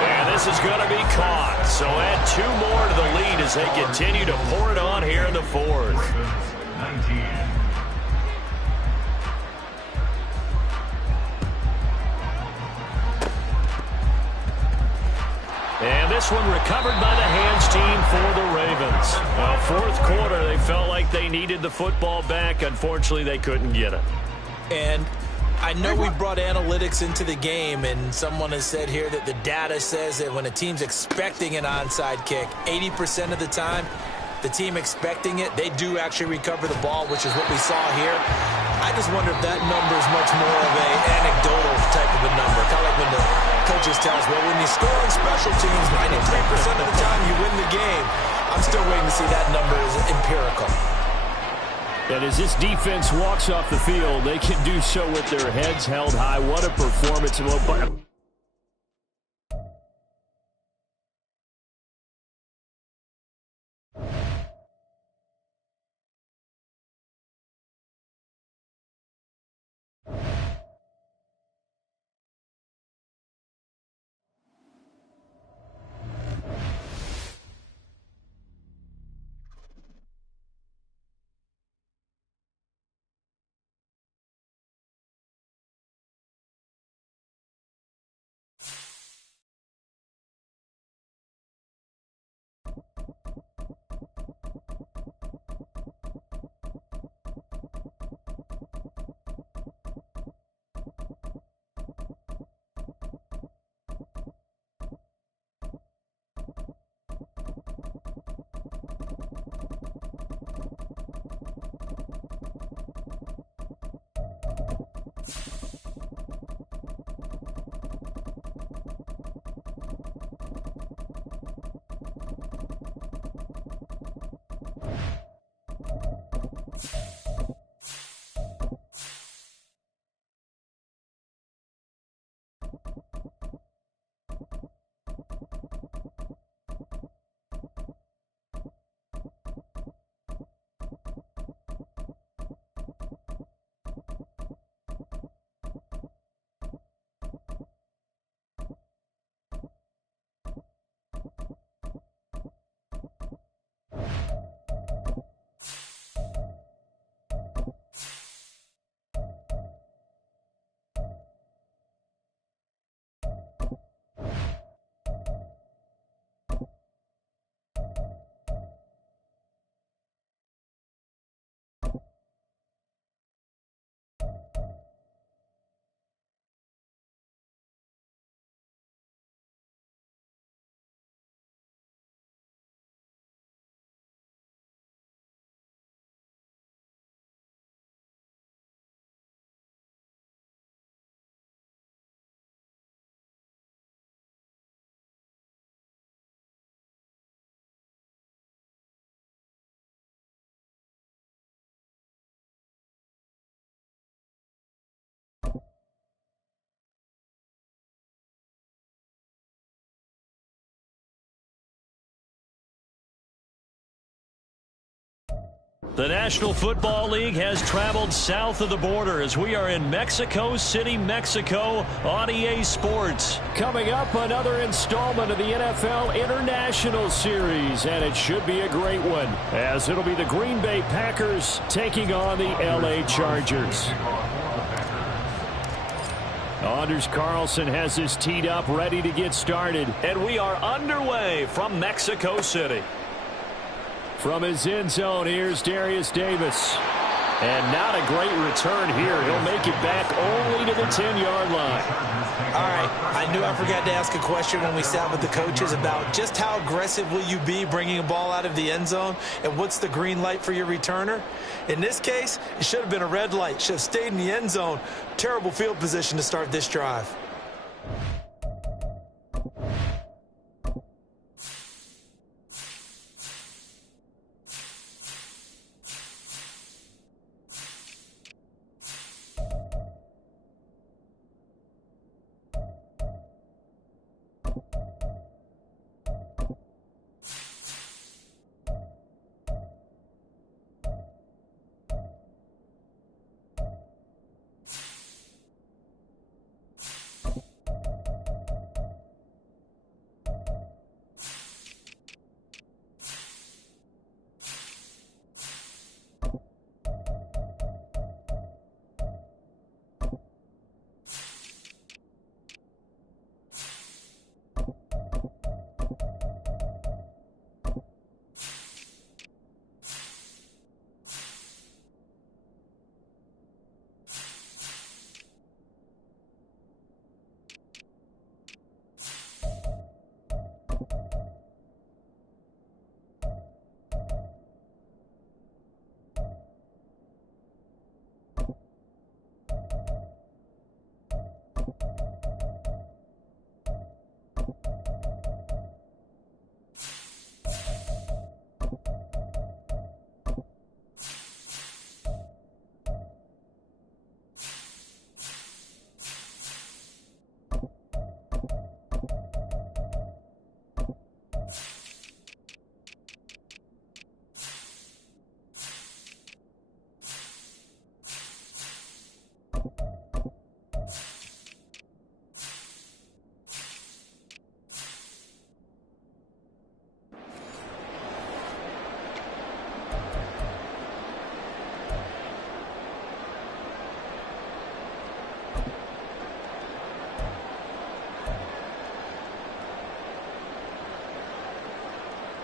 And this is going to be caught. So add 2 more to the lead as they continue to pour it on here in the fourth. 19. And this one recovered by the hands team for the Ravens. Well, fourth quarter, they felt like they needed the football back. Unfortunately, they couldn't get it. And I know we brought analytics into the game, and someone has said here that the data says that when a team's expecting an onside kick, 80% of the time, the team expecting it, they do actually recover the ball, which is what we saw here. I just wonder if that number is much more of an anecdotal type of a number. Kind of like when the coaches tell us, well, when you score on special teams, 93% of the time you win the game. I'm still waiting to see that number is empirical. And as this defense walks off the field, they can do so with their heads held high. What a performance. The National Football League has traveled south of the border as we are in Mexico City, Mexico on EA Sports. Coming up, another installment of the NFL International Series, and it should be a great one as it'll be the Green Bay Packers taking on the LA Chargers. Anders Carlson has this teed up, ready to get started. And we are underway from Mexico City. From his end zone, here's Darius Davis. And not a great return here. He'll make it back only to the 10-yard line. All right, I knew I forgot to ask a question when we sat with the coaches about just how aggressive will you be bringing a ball out of the end zone, and what's the green light for your returner? In this case, it should have been a red light. Should have stayed in the end zone. Terrible field position to start this drive.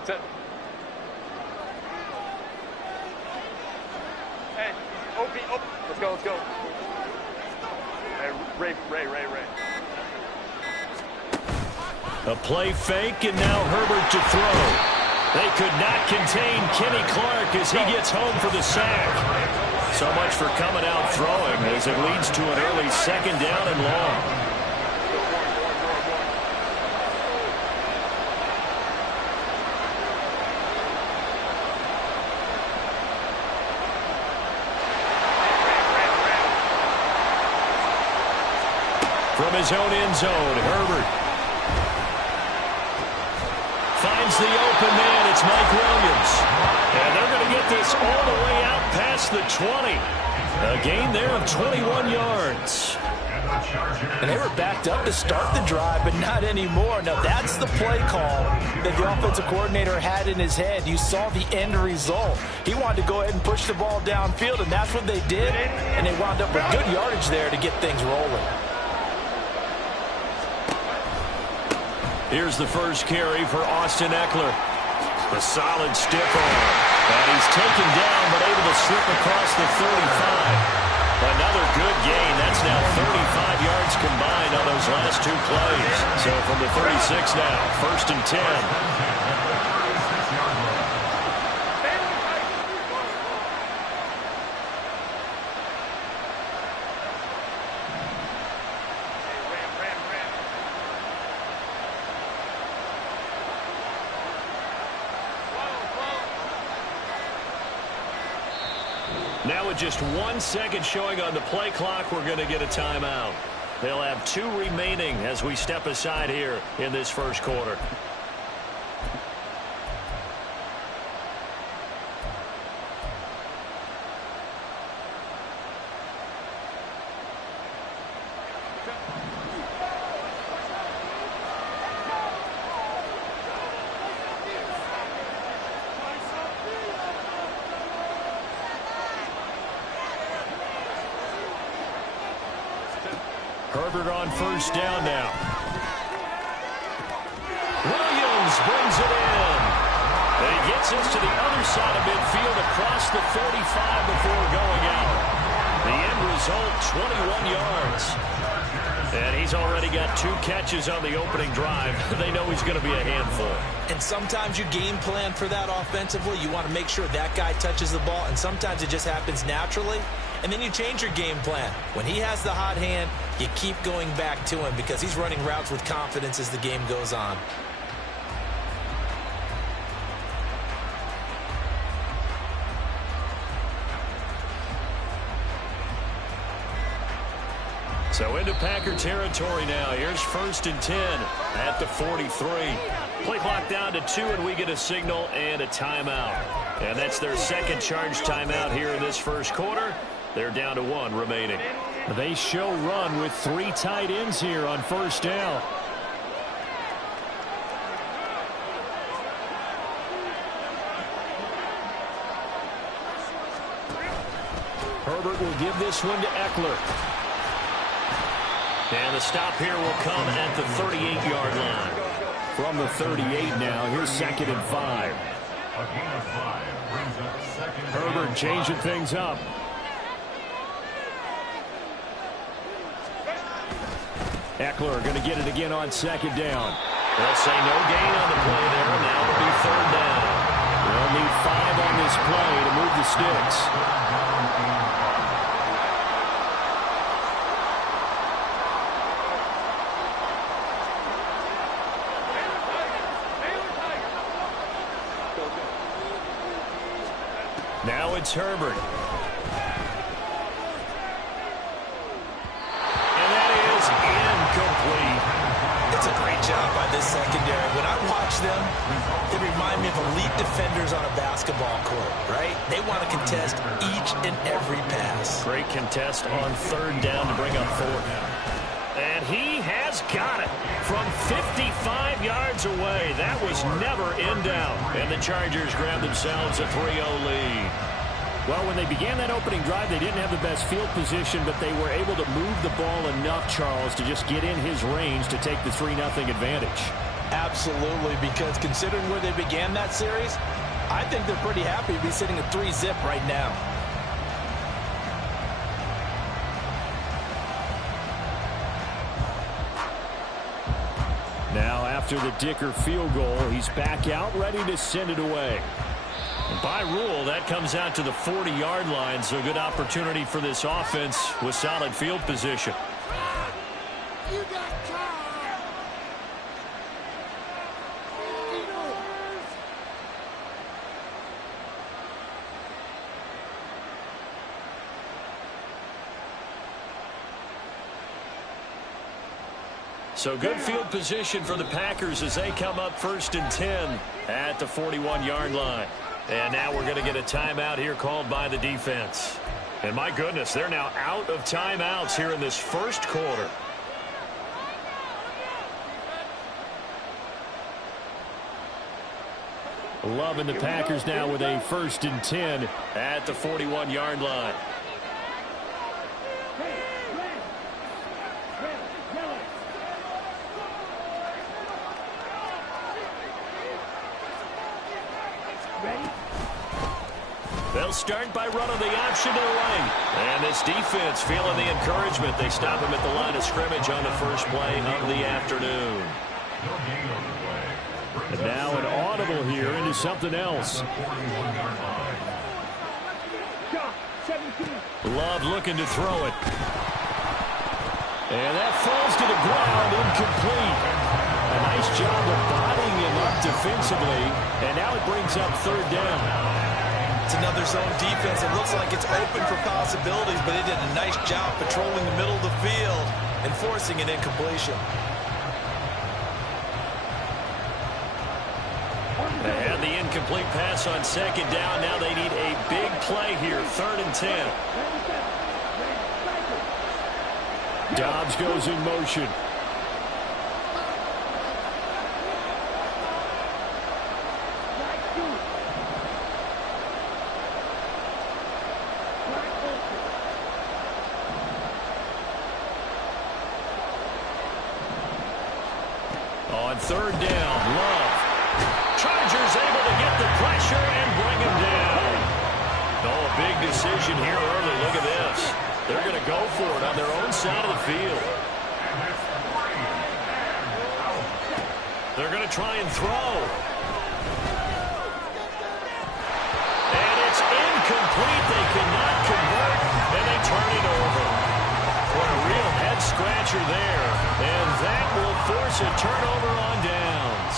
Set. Hey, open. Let's go. Hey, Ray. A play fake, and now Herbert to throw. They could not contain Kenny Clark as he gets home for the sack. So much for coming out throwing as it leads to an early second down and long. From his own end zone, Herbert finds the open man. It's Mike Williams. And they're going to get this all the way out past the 20. A gain there of 21 yards. And they were backed up to start the drive, but not anymore. Now, that's the play call that the offensive coordinator had in his head. You saw the end result. He wanted to go ahead and push the ball downfield, and that's what they did. And they wound up with good yardage there to get things rolling. Here's the first carry for Austin Eckler. A solid stiff arm. And he's taken down but able to slip across the 35. Another good gain. That's now 35 yards combined on those last two plays. So from the 36 now, 1st and 10. Now with just 1 second showing on the play clock, we're going to get a timeout. They'll have 2 remaining as we step aside here in this first quarter. Herbert on first down now. Williams brings it in. And he gets us to the other side of midfield across the 45 before going out. The end result, 21 yards. And he's already got 2 catches on the opening drive. They know he's going to be a handful. And sometimes you game plan for that offensively. You want to make sure that guy touches the ball, and sometimes it just happens naturally. And then you change your game plan. When he has the hot hand, you keep going back to him because he's running routes with confidence as the game goes on. So into Packer territory now. Here's 1st and 10 at the 43. Play clock down to 2, and we get a signal and a timeout. And that's their second charge timeout here in this first quarter. They're down to 1 remaining. They show run with 3 tight ends here on first down. Herbert will give this one to Eckler. And the stop here will come at the 38-yard line. From the 38 now, here's 2nd and 5. Herbert changing things up. Eckler going to get it again on 2nd down. They'll say no gain on the play there. Now it'll be 3rd down. They'll need 5 on this play to move the sticks. Now it's Herbert. And that is incomplete. It's a great job by this secondary. When I watch them, they remind me of elite defenders on a basketball court, right? They want to contest each and every pass. Great contest on 3rd down to bring up 4th. And he has got it from 55 yards away. That was never in doubt. And the Chargers grab themselves a 3-0 lead. Well, when they began that opening drive, they didn't have the best field position, but they were able to move the ball enough, Charles, to just get in his range to take the 3-0 advantage. Absolutely, because considering where they began that series, I think they're pretty happy to be sitting at 3-zip right now. Now, after the Dicker field goal, he's back out, ready to send it away. And by rule, that comes out to the 40-yard line, so good opportunity for this offense with solid field position. You got time. So good field position for the Packers as they come up 1st and 10 at the 41-yard line. And now we're going to get a timeout here called by the defense. And my goodness, they're now out of timeouts here in this first quarter. Loving the Packers now with a 1st and 10 at the 41-yard line. They'll start by running the option to the right. And this defense feeling the encouragement. They stop him at the line of scrimmage on the first play of the afternoon. And now an audible here into something else. Love looking to throw it. And that falls to the ground, incomplete. A nice job of bodying him up defensively. And now it brings up 3rd down. It's another zone defense. It looks like it's open for possibilities, but they did a nice job patrolling the middle of the field and forcing an incompletion. They had the incomplete pass on 2nd down. Now they need a big play here, 3rd and 10. Dobbs goes in motion. On 3rd down, Love. Chargers able to get the pressure and bring him down. Oh, a big decision here early. Look at this. They're going to go for it on their own side of the field. They're going to try and throw. And it's incomplete. They cannot convert, and they turn it over. What a real head-scratcher there. And that will force a turnover on downs.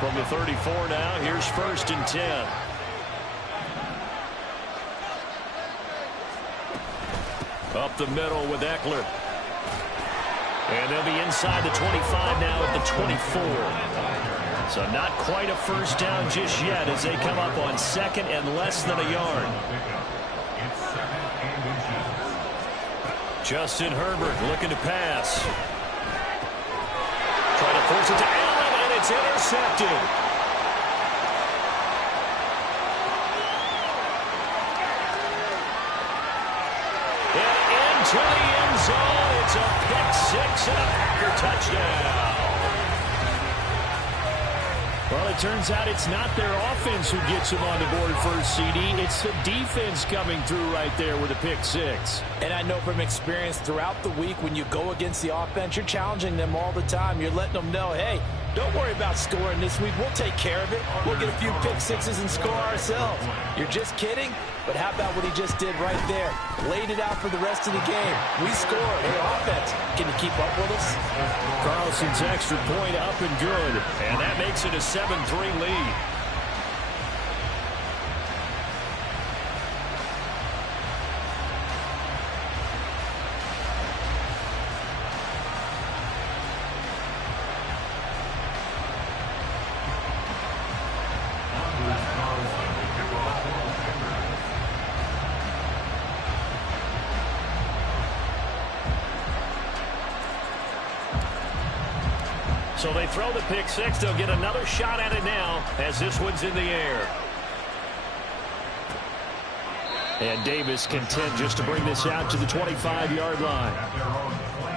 From the 34 now, here's 1st and 10. Up the middle with Eckler. And they'll be inside the 25 now at the 24. So not quite a 1st down just yet as they come up on 2nd and less than a yard. Justin Herbert looking to pass. Trying to force it to Allen, and it's intercepted. And into the end zone. It's a pick 6 and a Packer touchdown. Well, it turns out it's not their offense who gets them on the board first, CD. It's the defense coming through right there with a pick 6. And I know from experience throughout the week when you go against the offense, you're challenging them all the time. You're letting them know, hey, don't worry about scoring this week. We'll take care of it. We'll get a few pick 6s and score ourselves. You're just kidding? But how about what he just did right there? Laid it out for the rest of the game. We scored. Hey, offense, can you keep up with us? Carlson's extra point up and good. And that makes it a 7-3 lead. So they throw the pick 6. They'll get another shot at it now as this one's in the air. And Davis content just to bring this out to the 25-yard line. At their own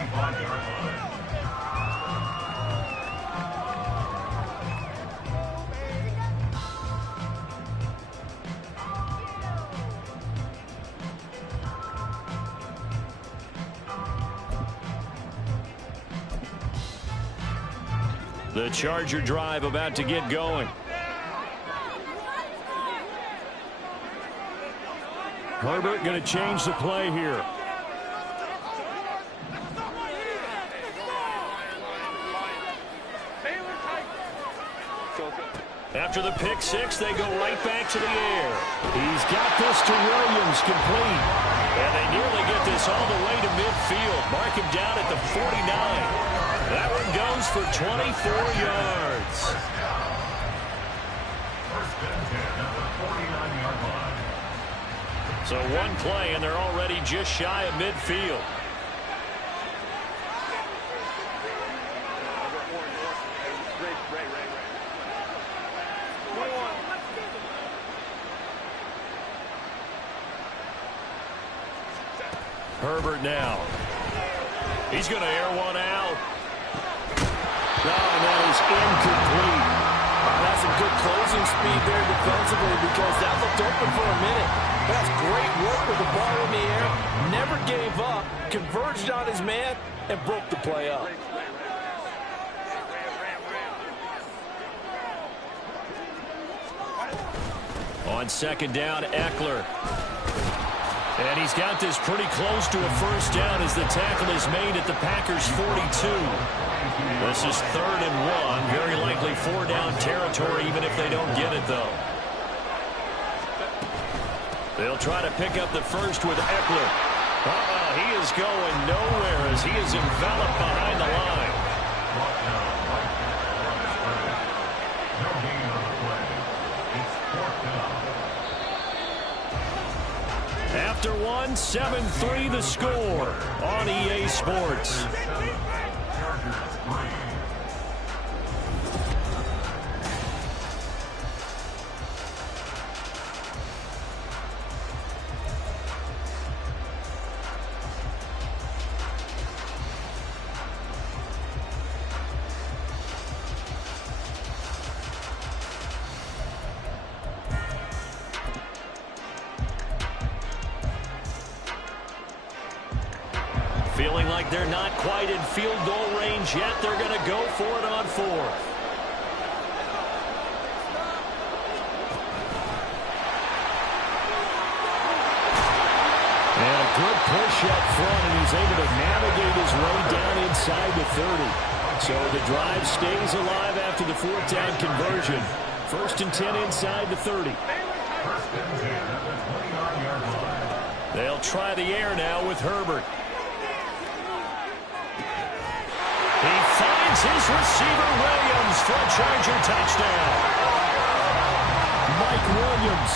25-yard line. The Charger drive about to get going. Herbert going to change the play here. After the pick six, they go right back to the air. He's got this to Williams, complete. And they nearly get this all the way to midfield. Mark him down at the 49. That one goes for 24 yards. First and 10 at the 49-yard line. So one play, and they're already just shy of midfield. Herbert now. He's going to air one out. Oh, and that is incomplete. That's some good closing speed there defensively because that looked open for a minute. That's great work with the ball in the air. Never gave up. Converged on his man and broke the play up. On second down, Eckler. And he's got this pretty close to a first down as the tackle is made at the Packers' 42. This is 3rd and 1. Very likely 4-down territory even if they don't get it, though. They'll try to pick up the first with Eckler. He is going nowhere as he is enveloped behind the line. No gain on the play. It's 4th down. After one, 7-3 the score on EA Sports. Chargers 3. Feeling like they're not quite in field goal range yet. They're going to go for it on 4th. And a good push up front, and he's able to navigate his way down inside the 30. So the drive stays alive after the 4th down conversion. 1st and 10 inside the 30. First and 10 at the 29-yard line. They'll try the air now with Herbert. He finds his receiver, Williams, for a Charger touchdown. Mike Williams,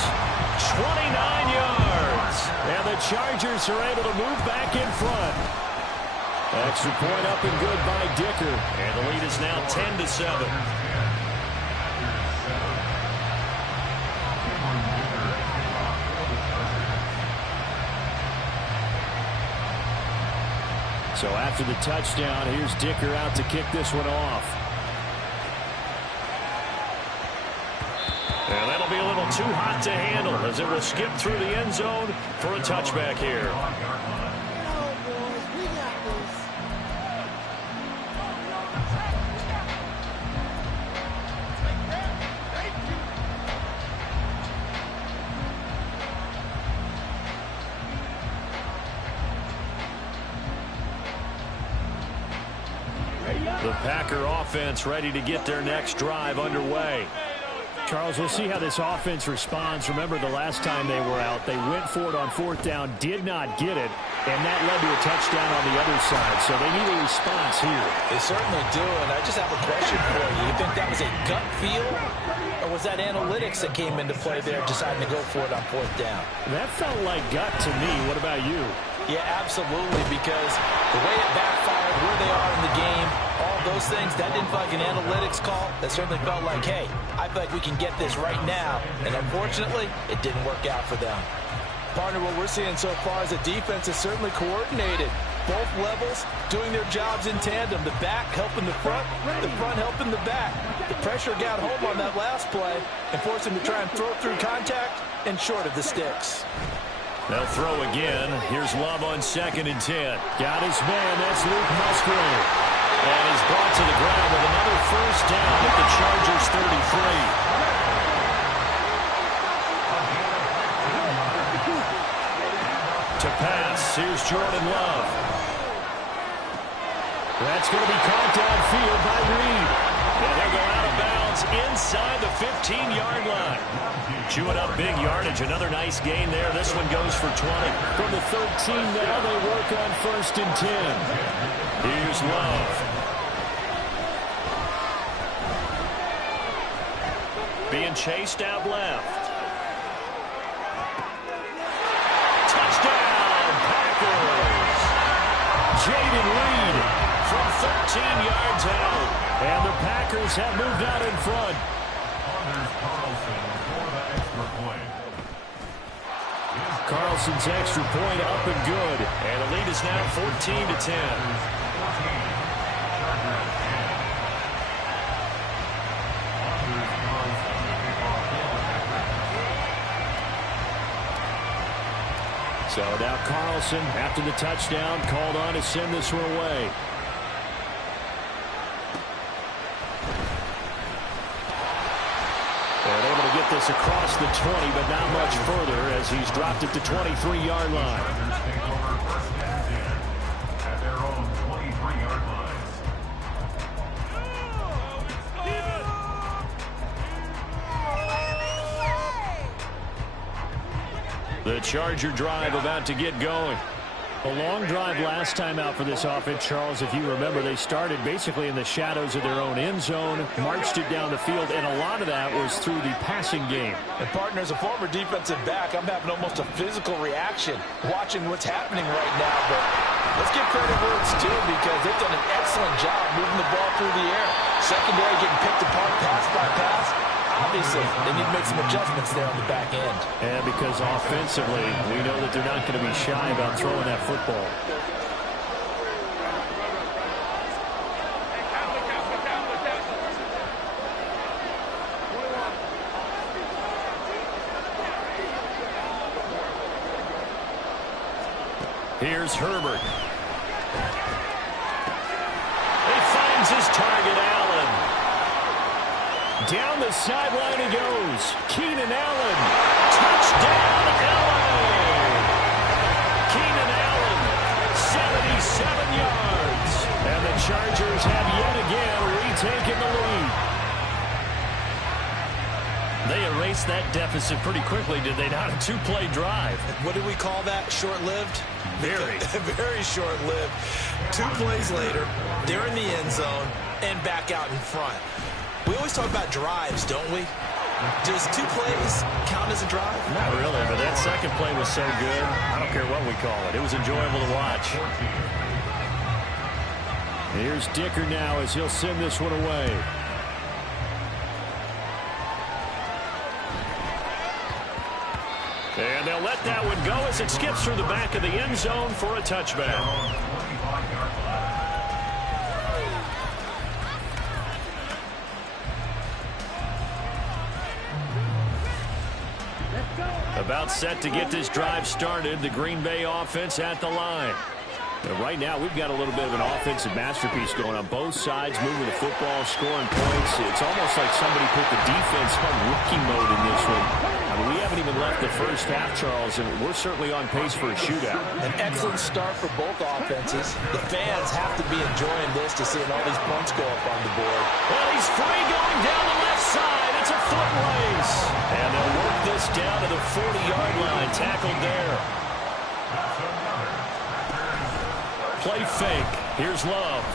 29 yards. And the Chargers are able to move back in front. Extra point up and good by Dicker. And the lead is now 10-7. So after the touchdown, here's Dicker out to kick this one off. And that'll be a little too hot to handle as it will skip through the end zone for a touchback here. Oh, boys, we got this. The Packer offense ready to get their next drive underway. Charles, we'll see how this offense responds. Remember the last time they were out, they went for it on 4th down, did not get it, and that led to a touchdown on the other side. So they need a response here. They certainly do, and I just have a question for you. You think that was a gut feel, or was that analytics that came into play there deciding to go for it on 4th down? That felt like gut to me. What about you? Yeah, absolutely, because the way it backfired, where they are in the game, all those things, that didn't feel like an analytics call. That certainly felt like, hey, I feel like we can get this right now. And unfortunately, it didn't work out for them. Partner, what we're seeing so far is the defense is certainly coordinated. Both levels doing their jobs in tandem. The back helping the front helping the back. The pressure got home on that last play and forced him to try and throw through contact and short of the sticks. They'll throw again. Here's Love on 2nd and 10. Got his man. That's Luke Musgrave. And he's brought to the ground with another first down at the Chargers 33. To pass, here's Jordan Love. That's going to be caught downfield by Reed. And they'll go out of bounds inside the 15-yard line. Chewing up big yardage. Another nice gain there. This one goes for 20. From the 13 now, they work on 1st and 10. Here's Love. Being chased out left. Jaden Reed from 13 yards out. And the Packers have moved out in front. Carlson's extra point up and good. And the lead is now 14-10. So now Carlson, after the touchdown, called on to send this one away. And able to get this across the 20, but not much further as he's dropped it to 23-yard line. At their own 23-yard line. The Charger drive about to get going. A long drive last time out for this offense, Charles. If you remember, they started basically in the shadows of their own end zone, marched it down the field, and a lot of that was through the passing game. And partner, as a former defensive back, I'm having almost a physical reaction watching what's happening right now. But let's give credit where it's due because they've done an excellent job moving the ball through the air. Secondary getting picked apart pass by pass. Obviously, they need to make some adjustments there on the back end. And because offensively, we know that they're not going to be shy about throwing that football. Here's Herbert. He finds his target, Allen. Down the sideline he goes. Keenan Allen. Touchdown, LA! Keenan Allen, 77 yards. And the Chargers have yet again retaken the lead. They erased that deficit pretty quickly, did they not? A two-play drive. What do we call that? Short-lived? Very. Very short-lived. 2 plays later, they're in the end zone and back out in front. We always talk about drives, don't we? Does 2 plays count as a drive? Not really, but that second play was so good. I don't care what we call it. It was enjoyable to watch. Here's Dicker now as he'll send this one away. And they'll let that one go as it skips through the back of the end zone for a touchback. About set to get this drive started. The Green Bay offense at the line. And right now, we've got a little bit of an offensive masterpiece going on both sides, moving the football, scoring points. It's almost like somebody put the defense on rookie mode in this one. I mean, we haven't even left the first half, Charles, and we're certainly on pace for a shootout. An excellent start for both offenses. The fans have to be enjoying this to seeing all these points go up on the board. Well, he's free going down the left side. It's a foot race. And they'll work this down to the 40-yard line. Tackled there. Play fake. Here's Love.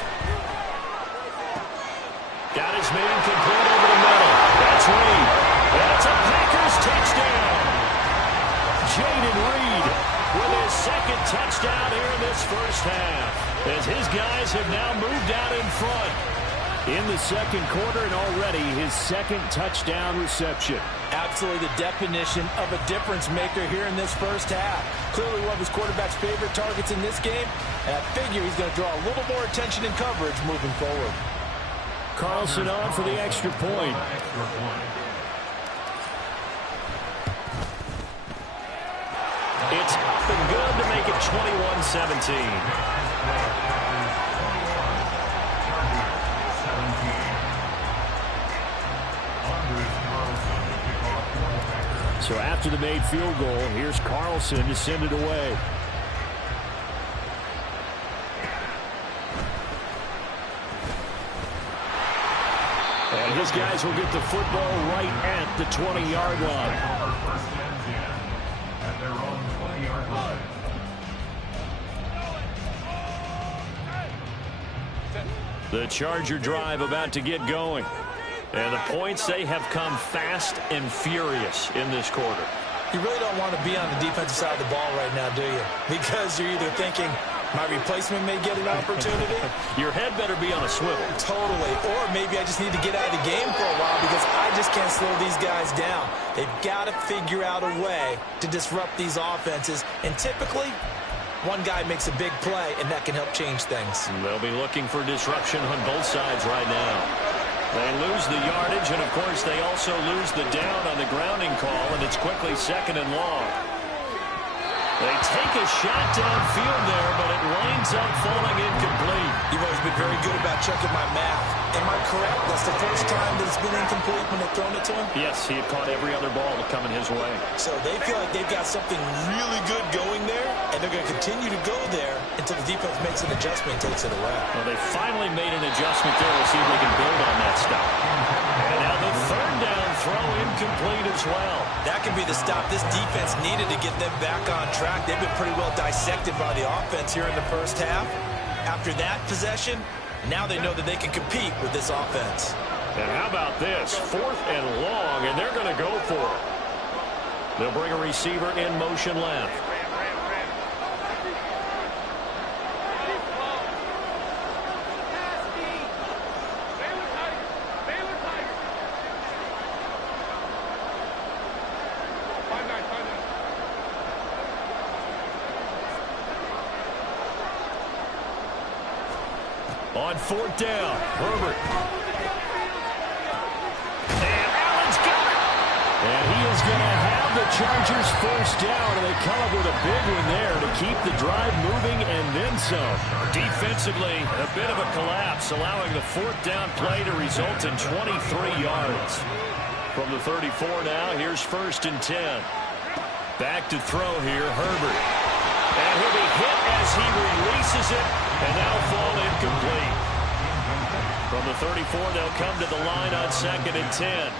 Got his man complete over the middle. That's Reed. That's a Packers touchdown. Jaden Reed with his second touchdown here in this first half. As his guys have now moved out in front. in the second quarter and already his second touchdown reception. Absolutely the definition of a difference maker here in this first half. Clearly one of his quarterback's favorite targets in this game, and I figure he's going to draw a little more attention and coverage moving forward. Carlson on for the extra point. It's up and good to make it 21-17. So after the made field goal, here's Carlson to send it away. And his guys will get the football right at the 20-yard line. First and 10 at their own 20-yard line. The Charger drive about to get going. And the points, they have come fast and furious in this quarter. You really don't want to be on the defensive side of the ball right now, do you? Because you're either thinking, my replacement may get an opportunity. Your head better be on a swivel. Totally. Or maybe I just need to get out of the game for a while because I just can't slow these guys down. They've got to figure out a way to disrupt these offenses. And typically, one guy makes a big play, and that can help change things. They'll be looking for disruption on both sides right now. They lose the yardage, and, of course, they also lose the down on the grounding call, and it's quickly second and long. They take a shot downfield there, but it winds up falling incomplete. You've always been very good about checking my math. Am I correct? That's the first time that it's been incomplete when they've thrown it to him? Yes, he had caught every other ball coming his way. So they feel like they've got something really good going there, and they're going to continue to go there until the defense makes an adjustment and takes it away. Well, they finally made an adjustment there. We'll see if they can build on that stuff. And now the third down throw incomplete as well. That could be the stop this defense needed to get them back on track. They've been pretty well dissected by the offense here in the first half. After that possession, now they know that they can compete with this offense. And how about this? 4th and long, and they're going to go for it. They'll bring a receiver in motion left. On 4th down, Herbert. And Allen's got it. And he is going to have the Chargers first down, and they come up with a big one there to keep the drive moving and then some. Defensively, a bit of a collapse, allowing the 4th down play to result in 23 yards. From the 34 now, here's 1st and 10. Back to throw here, Herbert. And he'll be hit as he releases it, and now fall incomplete. From the 34, they'll come to the line on 2nd and 10.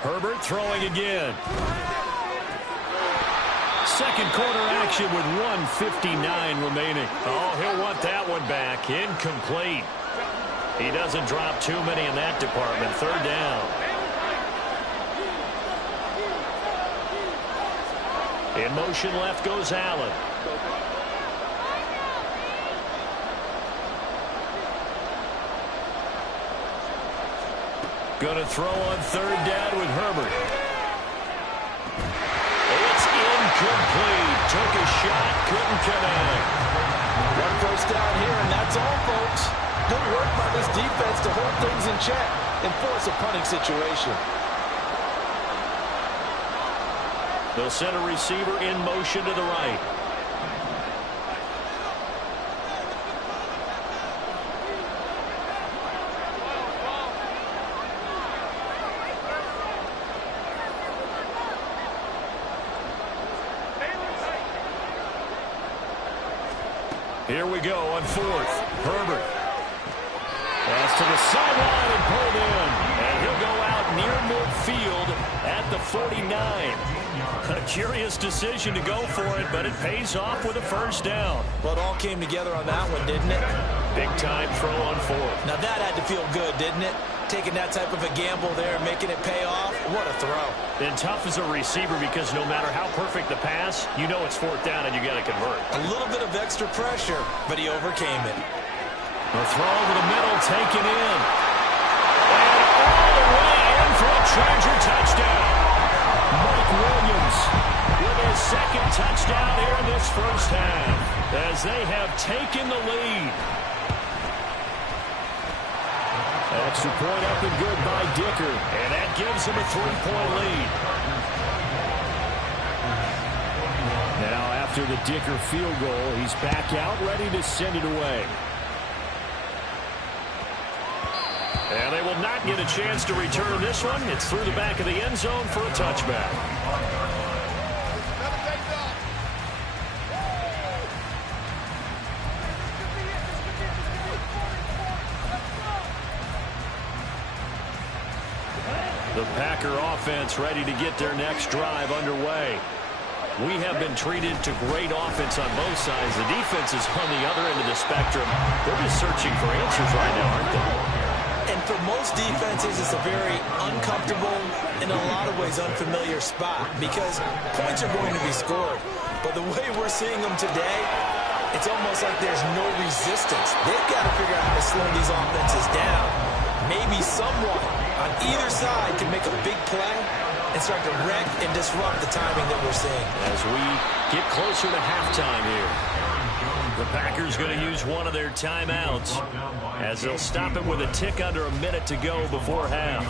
Herbert throwing again. Second quarter action with 1:59 remaining. Oh, he'll want that one back. Incomplete. He doesn't drop too many in that department. 3rd down. In motion left goes Allen. Going to throw on 3rd down with Herbert. It's incomplete. Took a shot, couldn't connect. 1 first down here, and that's all, folks. Good work by this defense to hold things in check and force a punting situation. They'll send a receiver in motion to the right. Here we go on 4th. Herbert. Pass to the sideline and pulled in. And he'll go out near midfield at the 49. A curious decision to go for it, but it pays off with a 1st down. Well, it all came together on that one, didn't it? Big time throw on 4th. Now that had to feel good, didn't it? taking that type of a gamble there and making it pay off. What a throw. And tough as a receiver because no matter how perfect the pass, you know it's fourth down and you got to convert. A little bit of extra pressure, but he overcame it. The throw over the middle, taken in. And all the way in for a Charger touchdown. Mike Williams with his second touchdown here in this first half as they have taken the lead. Extra point up and good by Dicker, and that gives him a 3-point lead. Now after the Dicker field goal, he's back out ready to send it away. And they will not get a chance to return this one. It's through the back of the end zone for a touchback. The Packer offense ready to get their next drive underway. We have been treated to great offense on both sides. The defense is on the other end of the spectrum. They're just searching for answers right now, aren't they? And for most defenses, it's a very uncomfortable, in a lot of ways, unfamiliar spot because points are going to be scored. But the way we're seeing them today, it's almost like there's no resistance. They've got to figure out how to slow these offenses down. Maybe someone on either side can make a big play and start to wreck and disrupt the timing that we're seeing. As we get closer to halftime here, the Packers going to use one of their timeouts as they'll stop it with a tick under a minute to go before half.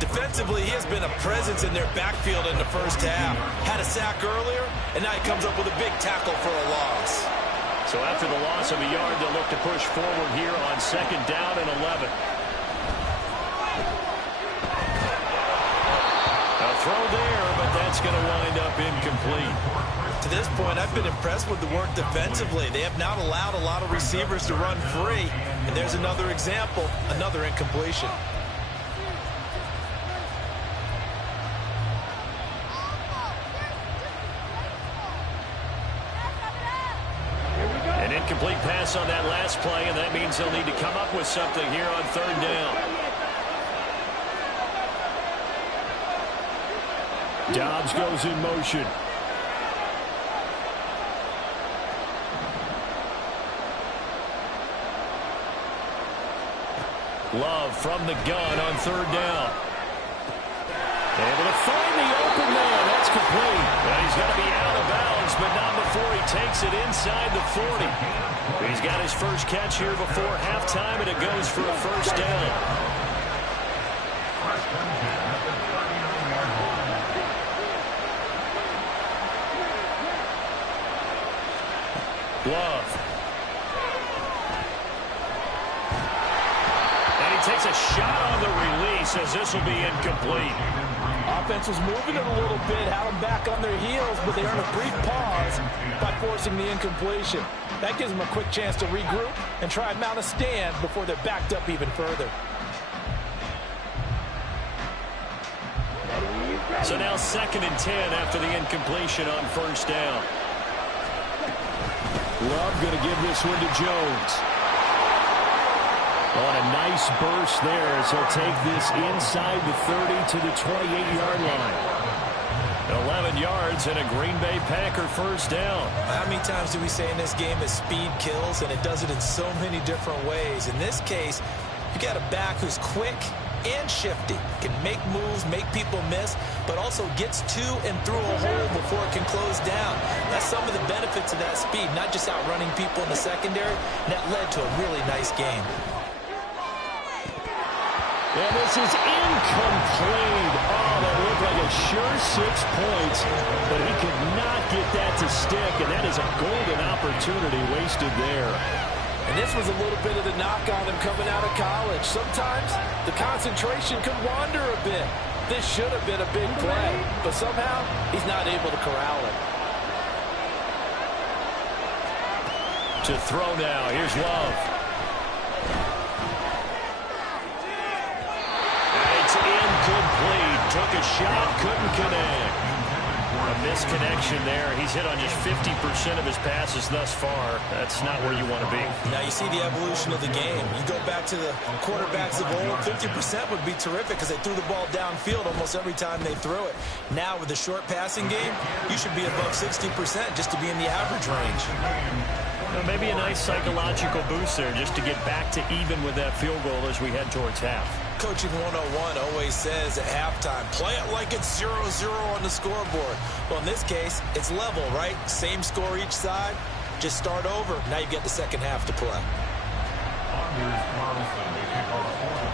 Defensively, he has been a presence in their backfield in the first half. Had a sack earlier, and now he comes up with a big tackle for a loss. So after the loss of a yard, they'll look to push forward here on 2nd down and 11. Throw there, but that's going to wind up incomplete. To this point, I've been impressed with the work defensively. They have not allowed a lot of receivers to run free. And there's another example, another incompletion. An incomplete pass on that last play, and that means they'll need to come up with something here on 3rd down. Dobbs goes in motion. Love from the gun on 3rd down. Able to find the open man. That's complete. Now he's going to be out of bounds, but not before he takes it inside the 40. He's got his first catch here before halftime, and it goes for a first down. Love. And he takes a shot on the release as this will be incomplete. Offense was moving it a little bit, had them back on their heels, but they earned a brief pause by forcing the incompletion. That gives them a quick chance to regroup and try and mount a stand before they're backed up even further. So now 2nd and 10 after the incompletion on 1st down. Love going to give this one to Jones. On a nice burst there as he'll take this inside the 30 to the 28-yard line. 11 yards and a Green Bay Packer first down. How many times do we say in this game that speed kills, and it does it in so many different ways? In this case, you got a back who's quick and shifty, can make moves, make people miss, but also gets to and through a hole before it can close down. That's some of the benefits of that speed, not just outrunning people in the secondary, and that led to a really nice game. And this is incomplete. Oh, that looked like a sure 6 points, but he could not get that to stick, and that is a golden opportunity wasted there. And this was a little bit of the knock on him coming out of college. Sometimes the concentration could wander a bit. This should have been a big play, but somehow he's not able to corral it. To throw now, here's Love. And it's incomplete. Took a shot, couldn't connect. A misconnection there. He's hit on just 50% of his passes thus far. That's not where you want to be. Now you see the evolution of the game. You go back to the quarterbacks of old, 50% would be terrific because they threw the ball downfield almost every time they threw it. Now with the short passing game, you should be above 60% just to be in the average range. Well, maybe a nice psychological boost there just to get back to even with that field goal as we head towards half. Coaching 101 always says at halftime, play it like it's 0-0 on the scoreboard. Well, in this case, it's level, right? Same score each side. Just start over. Now you get the second half to play. Anders Carlson, the kickoff for the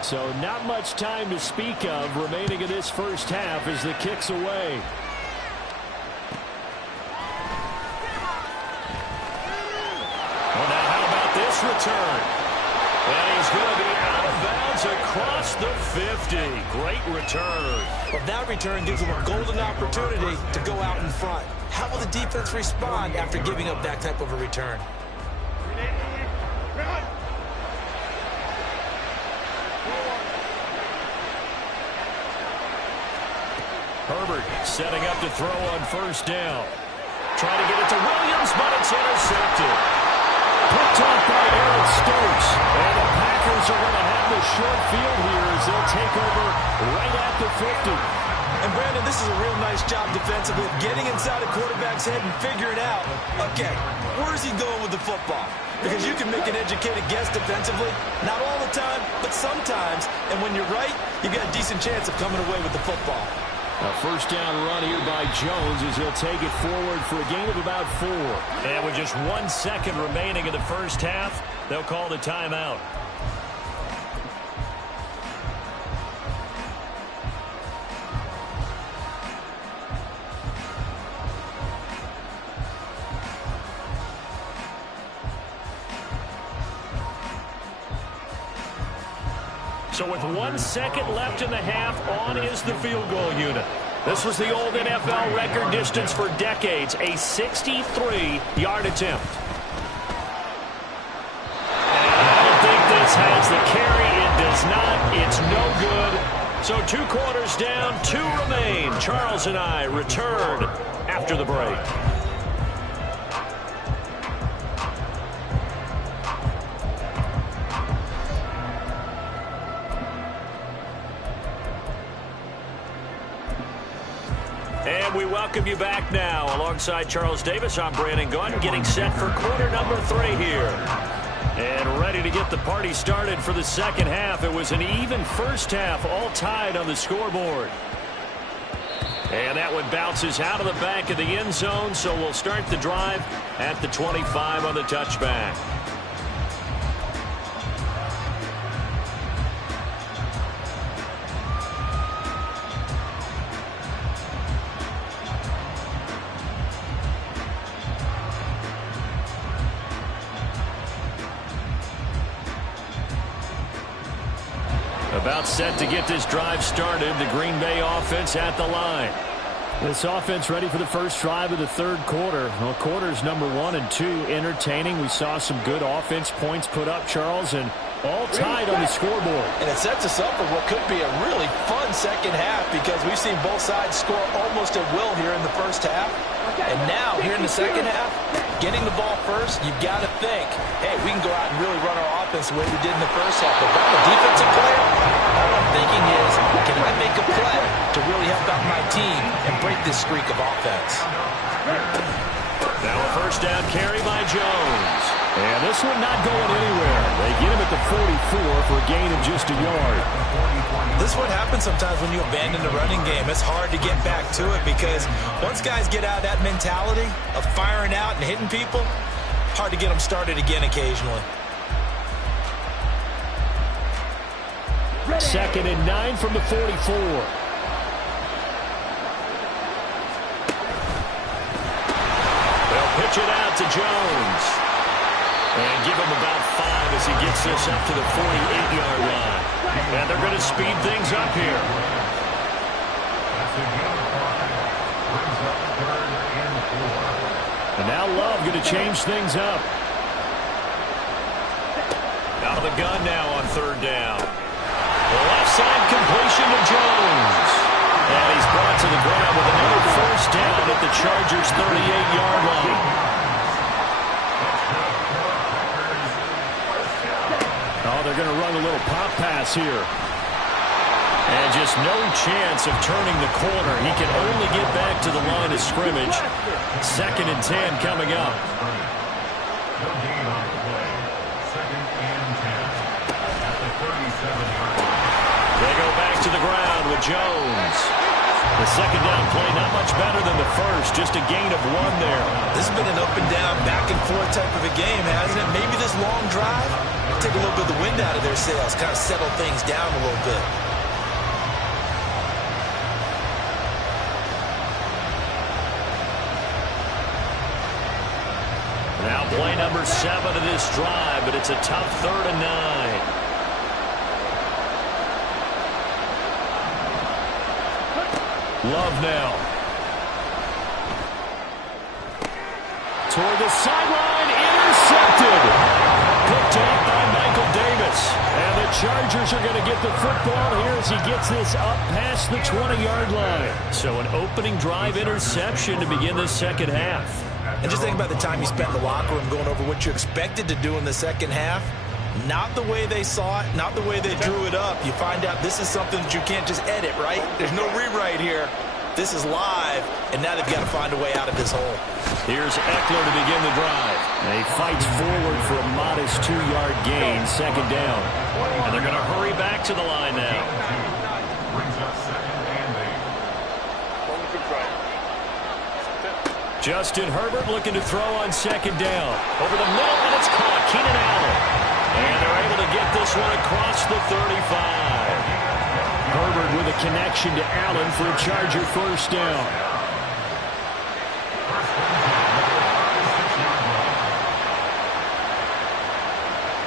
Packers. So not much time to speak of remaining in this first half as the kick's away. Well, now how about this return? And he's going to be out of bounds across the 50. Great return. Well, that return gives them a golden opportunity to go out in front. How will the defense respond after giving up that type of a return? Herbert setting up to throw on first down. Trying to get it to Williams, but it's intercepted. Picked off by Aaron Stokes. And the Packers are going to have the short field here as they'll take over right at the 50. And, Brandon, this is a real nice job defensively of getting inside a quarterback's head and figuring out, okay, where's he going with the football? Because you can make an educated guess defensively. Not all the time, but sometimes. And when you're right, you've got a decent chance of coming away with the football. A first down run here by Jones as he'll take it forward for a gain of about 4. And with just 1 second remaining in the first half, they'll call the timeout. So with 1 second left in the half, on is the field goal unit. This was the old NFL record distance for decades, a 63-yard attempt. And I don't think this has the carry. It does not. It's no good. So 2 quarters down, 2 remain. Charles and I return after the break. And we welcome you back now. Alongside Charles Davis, I'm Brandon Gunn, getting set for quarter number 3 here. And ready to get the party started for the second half. It was an even first half, all tied on the scoreboard. And that one bounces out of the back of the end zone, so we'll start the drive at the 25 on the touchback. About set to get this drive started. The Green Bay offense at the line. This offense ready for the first drive of the third quarter. Well, quarters number 1 and 2 entertaining. We saw some good offense points put up, Charles, and all tied on the scoreboard. And it sets us up for what could be a really fun second half because we've seen both sides score almost at will here in the first half. And now, here in the second half, getting the ball first, you've got to think, hey, we can go out and really run our offense the way we did in the first half. But if I'm a defensive player, all I'm thinking is, can I make a play to really help out my team and break this streak of offense? Now a first down carry by Jones. And this one not going anywhere. They get him at the 44 for a gain of just a yard. This is what happens sometimes when you abandon the running game. It's hard to get back to it because once guys get out of that mentality of firing out and hitting people, hard to get them started again occasionally. Second and 9 from the 44. They'll pitch it out to Jones. And give him about 5 as he gets this up to the 48-yard line. And they're going to speed things up here. And now Love going to change things up. Out of the gun now on third down. The left side completion to Jones. down at the Chargers' 38-yard line. Oh, they're going to run a little pop pass here. And just no chance of turning the corner. He can only get back to the line of scrimmage. 2nd and 10 coming up. No gain on the play. 2nd and 10 at the 37-yard line. They go back to the ground with Jones. The 2nd down play, not much better than the first, just a gain of 1 there. This has been an up and down, back and forth type of a game, hasn't it? Maybe this long drive take a little bit of the wind out of their sails, kind of settle things down a little bit. Now play number 7 of this drive, but it's a tough 3rd and 9. Love now. Toward the sideline, intercepted. Picked up by Michael Davis. And the Chargers are going to get the football here as he gets this up past the 20-yard line. So an opening drive interception to begin the second half. And just think about the time you spent in the locker room going over what you expected to do in the second half. Not the way they saw it, not the way they drew it up. You find out this is something that you can't just edit, right? There's no rewrite here. This is live, and now they've got to find a way out of this hole. Here's Eckler to begin the drive. And he fights forward for a modest 2-yard gain, 2nd down. And they're going to hurry back to the line now. Brings up 2nd and 8. Justin Herbert looking to throw on 2nd down. Over the middle, and it's caught. Keenan Allen. And they're able to get this one across the 35. Herbert with a connection to Allen for a Charger 1st down.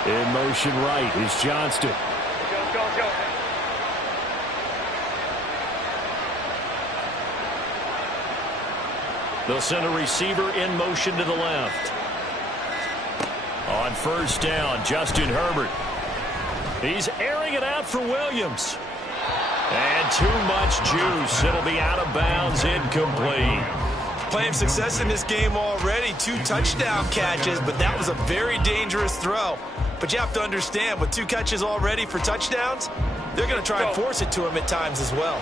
In motion right is Johnston. Go. They'll send a receiver in motion to the left. On 1st down, Justin Herbert. He's airing it out for Williams. And too much juice. It'll be out of bounds, incomplete. Playing success in this game already. 2 touchdown catches, but that was a very dangerous throw. But you have to understand, with 2 catches already for touchdowns, they're going to try and force it to him at times as well.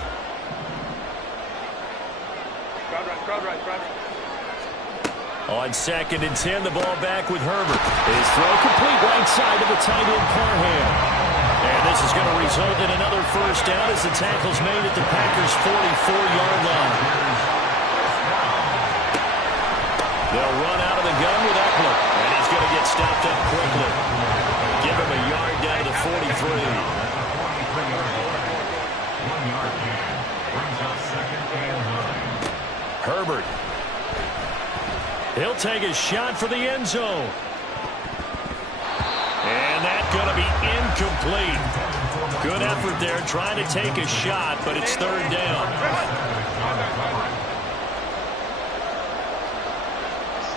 Crowd right. On 2nd and 10, the ball back with Herbert. His throw complete right side to the tight end Parham. And this is going to result in another 1st down as the tackle's made at the Packers' 44-yard line. They'll run out of the gun with Eckler. And he's going to get stopped up quickly. Give him a yard down to 43. 1-yard gain. Brings up 2nd and 9. Herbert. He'll take a shot for the end zone. And that's going to be incomplete. Good effort there trying to take a shot, but it's 3rd down.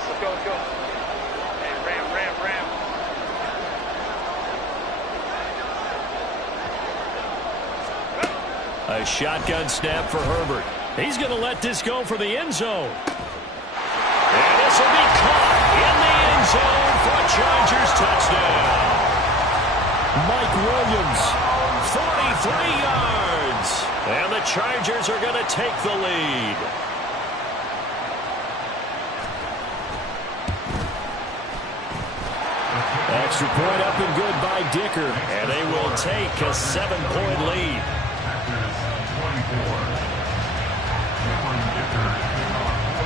Let's go. Hey, ram. A shotgun snap for Herbert. He's going to let this go for the end zone. And this will be caught in the end zone for a Chargers touchdown. Mike Williams, 43 yards. And the Chargers are going to take the lead. Extra point up and good by Dicker. And they will take a 7-point lead.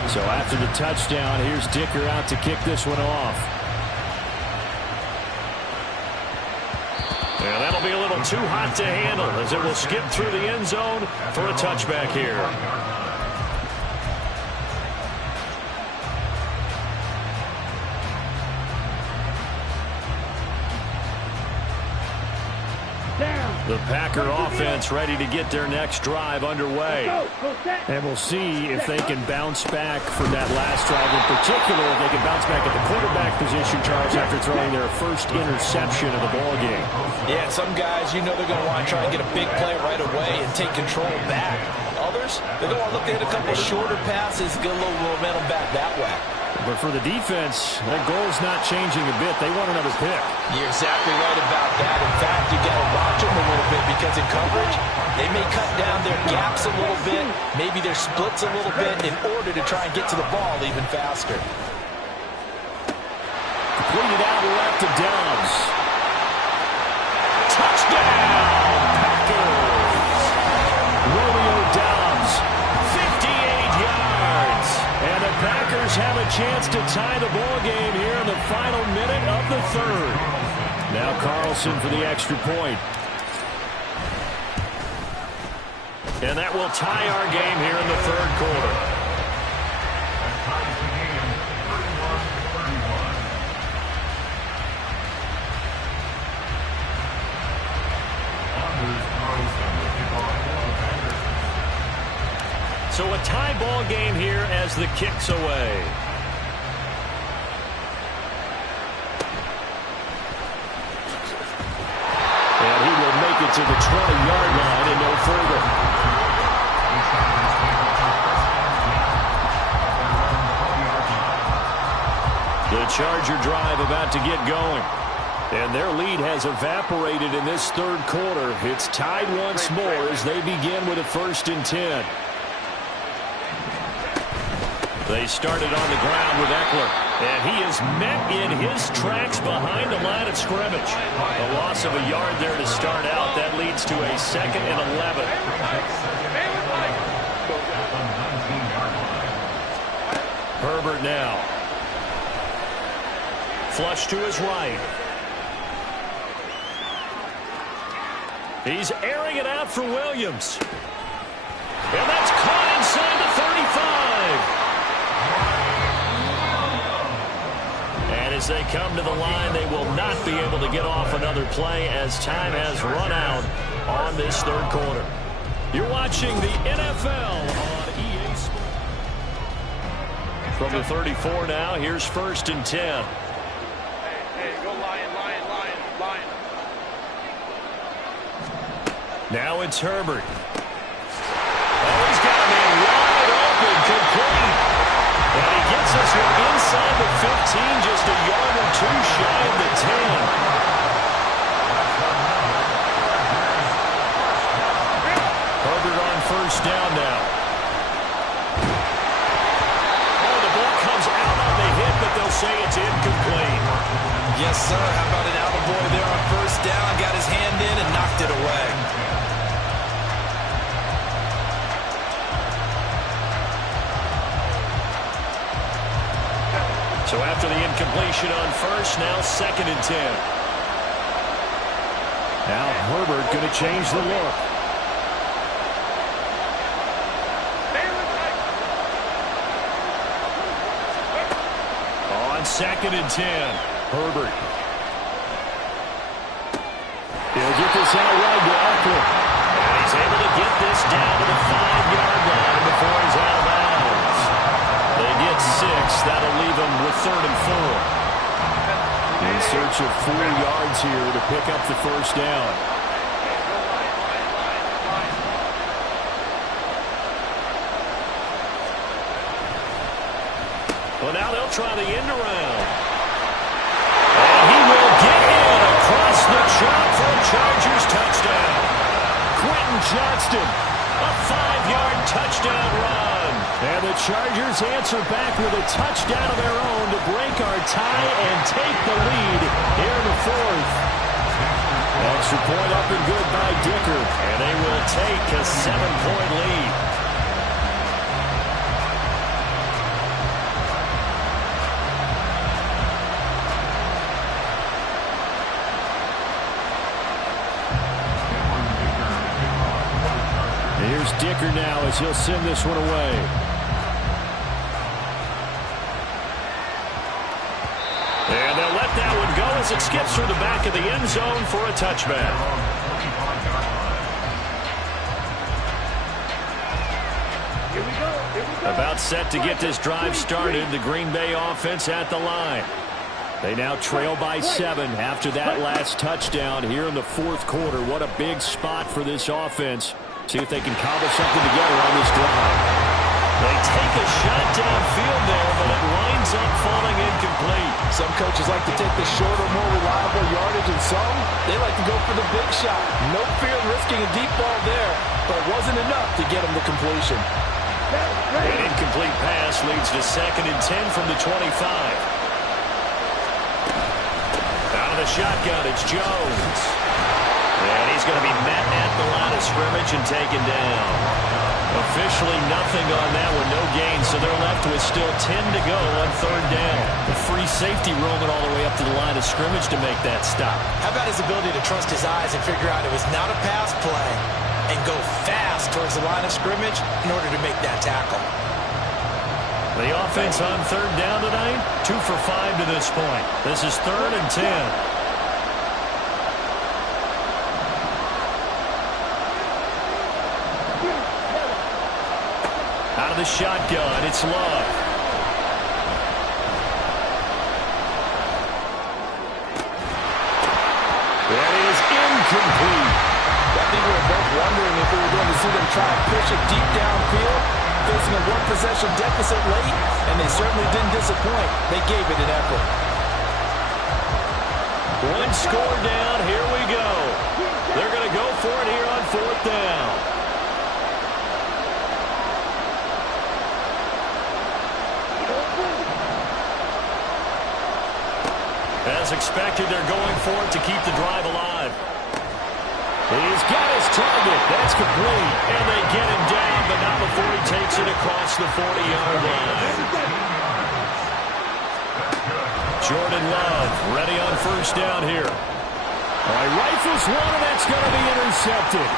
So after the touchdown, here's Dicker out to kick this one off. And that'll be a little too hot to handle as it will skip through the end zone for a touchback here. The Packer offense ready to get their next drive underway. And we'll see if they can bounce back from that last drive. In particular, if they can bounce back at the quarterback position, Charles, after throwing their first interception of the ballgame. Yeah, some guys, they're going to want to try and get a big play right away and take control back. Others, they're going to look to hit a couple shorter passes, get a little momentum back that way. But for the defense, that goal's not changing a bit. They want another pick. You're exactly right about that. In fact, you got to watch them a little bit because in coverage, they may cut down their gaps a little bit, maybe their splits a little bit in order to try and get to the ball even faster. Completed out left to Dobbs. Touchdown, Packers! Romeo Dobbs, 58 yards. And the Packers have a chance to tie the ball game here in the final minute of the third. Now Carlson for the extra point. And that will tie our game here in the third quarter. So a tie ball game here as the kick's away. And he will make it to the 20-yard line and no further. The Charger drive about to get going. And their lead has evaporated in this third quarter. It's tied once more as they begin with a 1st and 10. They started on the ground with Eckler, and he is met in his tracks behind the line of scrimmage. A loss of a yard there to start out. That leads to a 2nd and 11. Herbert now. Flush to his right. He's airing it out for Williams. And that's caught inside the 35. And as they come to the line, they will not be able to get off another play as time has run out on this third quarter. You're watching the NFL on EA Sports. From the 34 now, here's 1st and 10. Hey, go Lion. Now it's Herbert. Oh, he's got a man wide open, complete. And he gets us inside the 15, just a yard or two shy of the 10. Herbert on 1st down now. Oh, the ball comes out on the hit, but they'll say it's incomplete. Yes, sir. How about an attaboy there on 1st down? Got his hand in and knocked it away. So after the incompletion on 1st, now 2nd and 10. Now Herbert going to change the look. On 2nd and 10, Herbert. He'll get this out wide to Eckler. And he's able to get this down to the 5-yard line before he's out of bounds. They get 6. That'll leave them with 3rd and 4. In search of 4 yards here to pick up the 1st down. Well, now they'll try the end around. And he will get in across the chalk for a Chargers touchdown. Quentin Johnston, a 5-yard touchdown run. And the Chargers answer back with a touchdown of their own to break our tie and take the lead here in the 4th. Extra point up and good by Dicker. And they will take a 7-point lead. Here's Dicker now as he'll send this one away. And they'll let that one go as it skips through the back of the end zone for a touchback. About set to get this drive started, the Green Bay offense at the line. They now trail by 7 after that last touchdown here in the 4th quarter. What a big spot for this offense See if they can cobble something together on this drive. They take a shot downfield there, but it winds up falling incomplete. Some coaches like to take the shorter, more reliable yardage, and some, they like to go for the big shot. No fear in risking a deep ball there, but it wasn't enough to get them the completion. An incomplete pass leads to 2nd and 10 from the 25. Out of the shotgun, it's Jones. And he's going to be met at the line of scrimmage and taken down. Officially nothing on that one, no gain, so they're left with still 10 to go on 3rd down. The free safety roaming all the way up to the line of scrimmage to make that stop. How about his ability to trust his eyes and figure out it was not a pass play and go fast towards the line of scrimmage in order to make that tackle. The offense on 3rd down tonight, 2 for 5 to this point. This is 3rd and 10. Out of the shotgun, it's Love. That is incomplete. I think we were both wondering if we were going to see them try to push it deep downfield, facing a one-possession deficit late, and they certainly didn't disappoint. They gave it an effort. One score down, here we go. They're going to go for it here on 4th down. As expected, they're going for it to keep the drive alive. He's got his target. That's complete. And they get him down, but not before he takes it across the 40-yard line. Jordan Love ready on 1st down here. All right, rifles one, and that's going to be intercepted.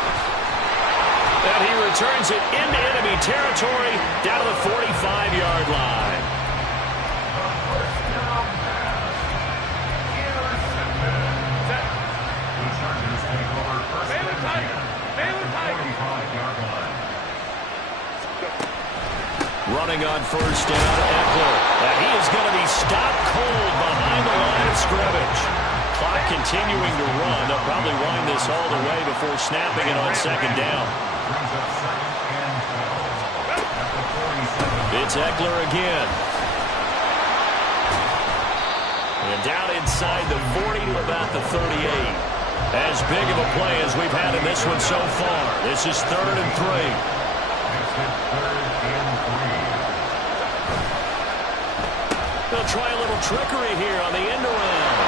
And he returns it into enemy territory down to the 45-yard line. Running on 1st down, Eckler. And he is going to be stopped cold behind the line of scrimmage. Clock continuing to run. They'll probably wind this all the way before snapping it on 2nd down. It's Eckler again. And down inside the 40 to about the 38. As big of a play as we've had in this one so far. This is 3rd and 3. They'll try a little trickery here on the end around.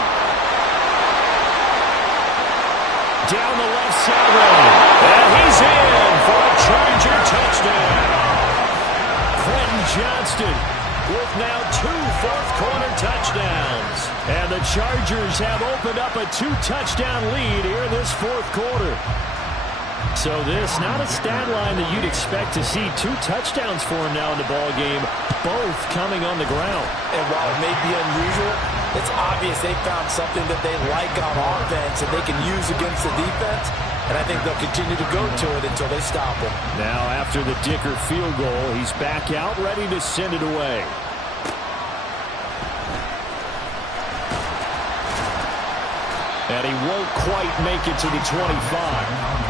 Down the left sideline. And he's in for a Charger touchdown. Quentin Johnston with now 2 fourth-quarter touchdowns. And the Chargers have opened up a 2-touchdown lead here in this 4th quarter. So this, not a stat line that you'd expect to see. 2 touchdowns for him now in the ball game, both coming on the ground. And while it may be unusual, it's obvious they found something that they like on offense and they can use against the defense. And I think they'll continue to go to it until they stop him. Now after the Dicker field goal, he's back out ready to send it away. And he won't quite make it to the 25.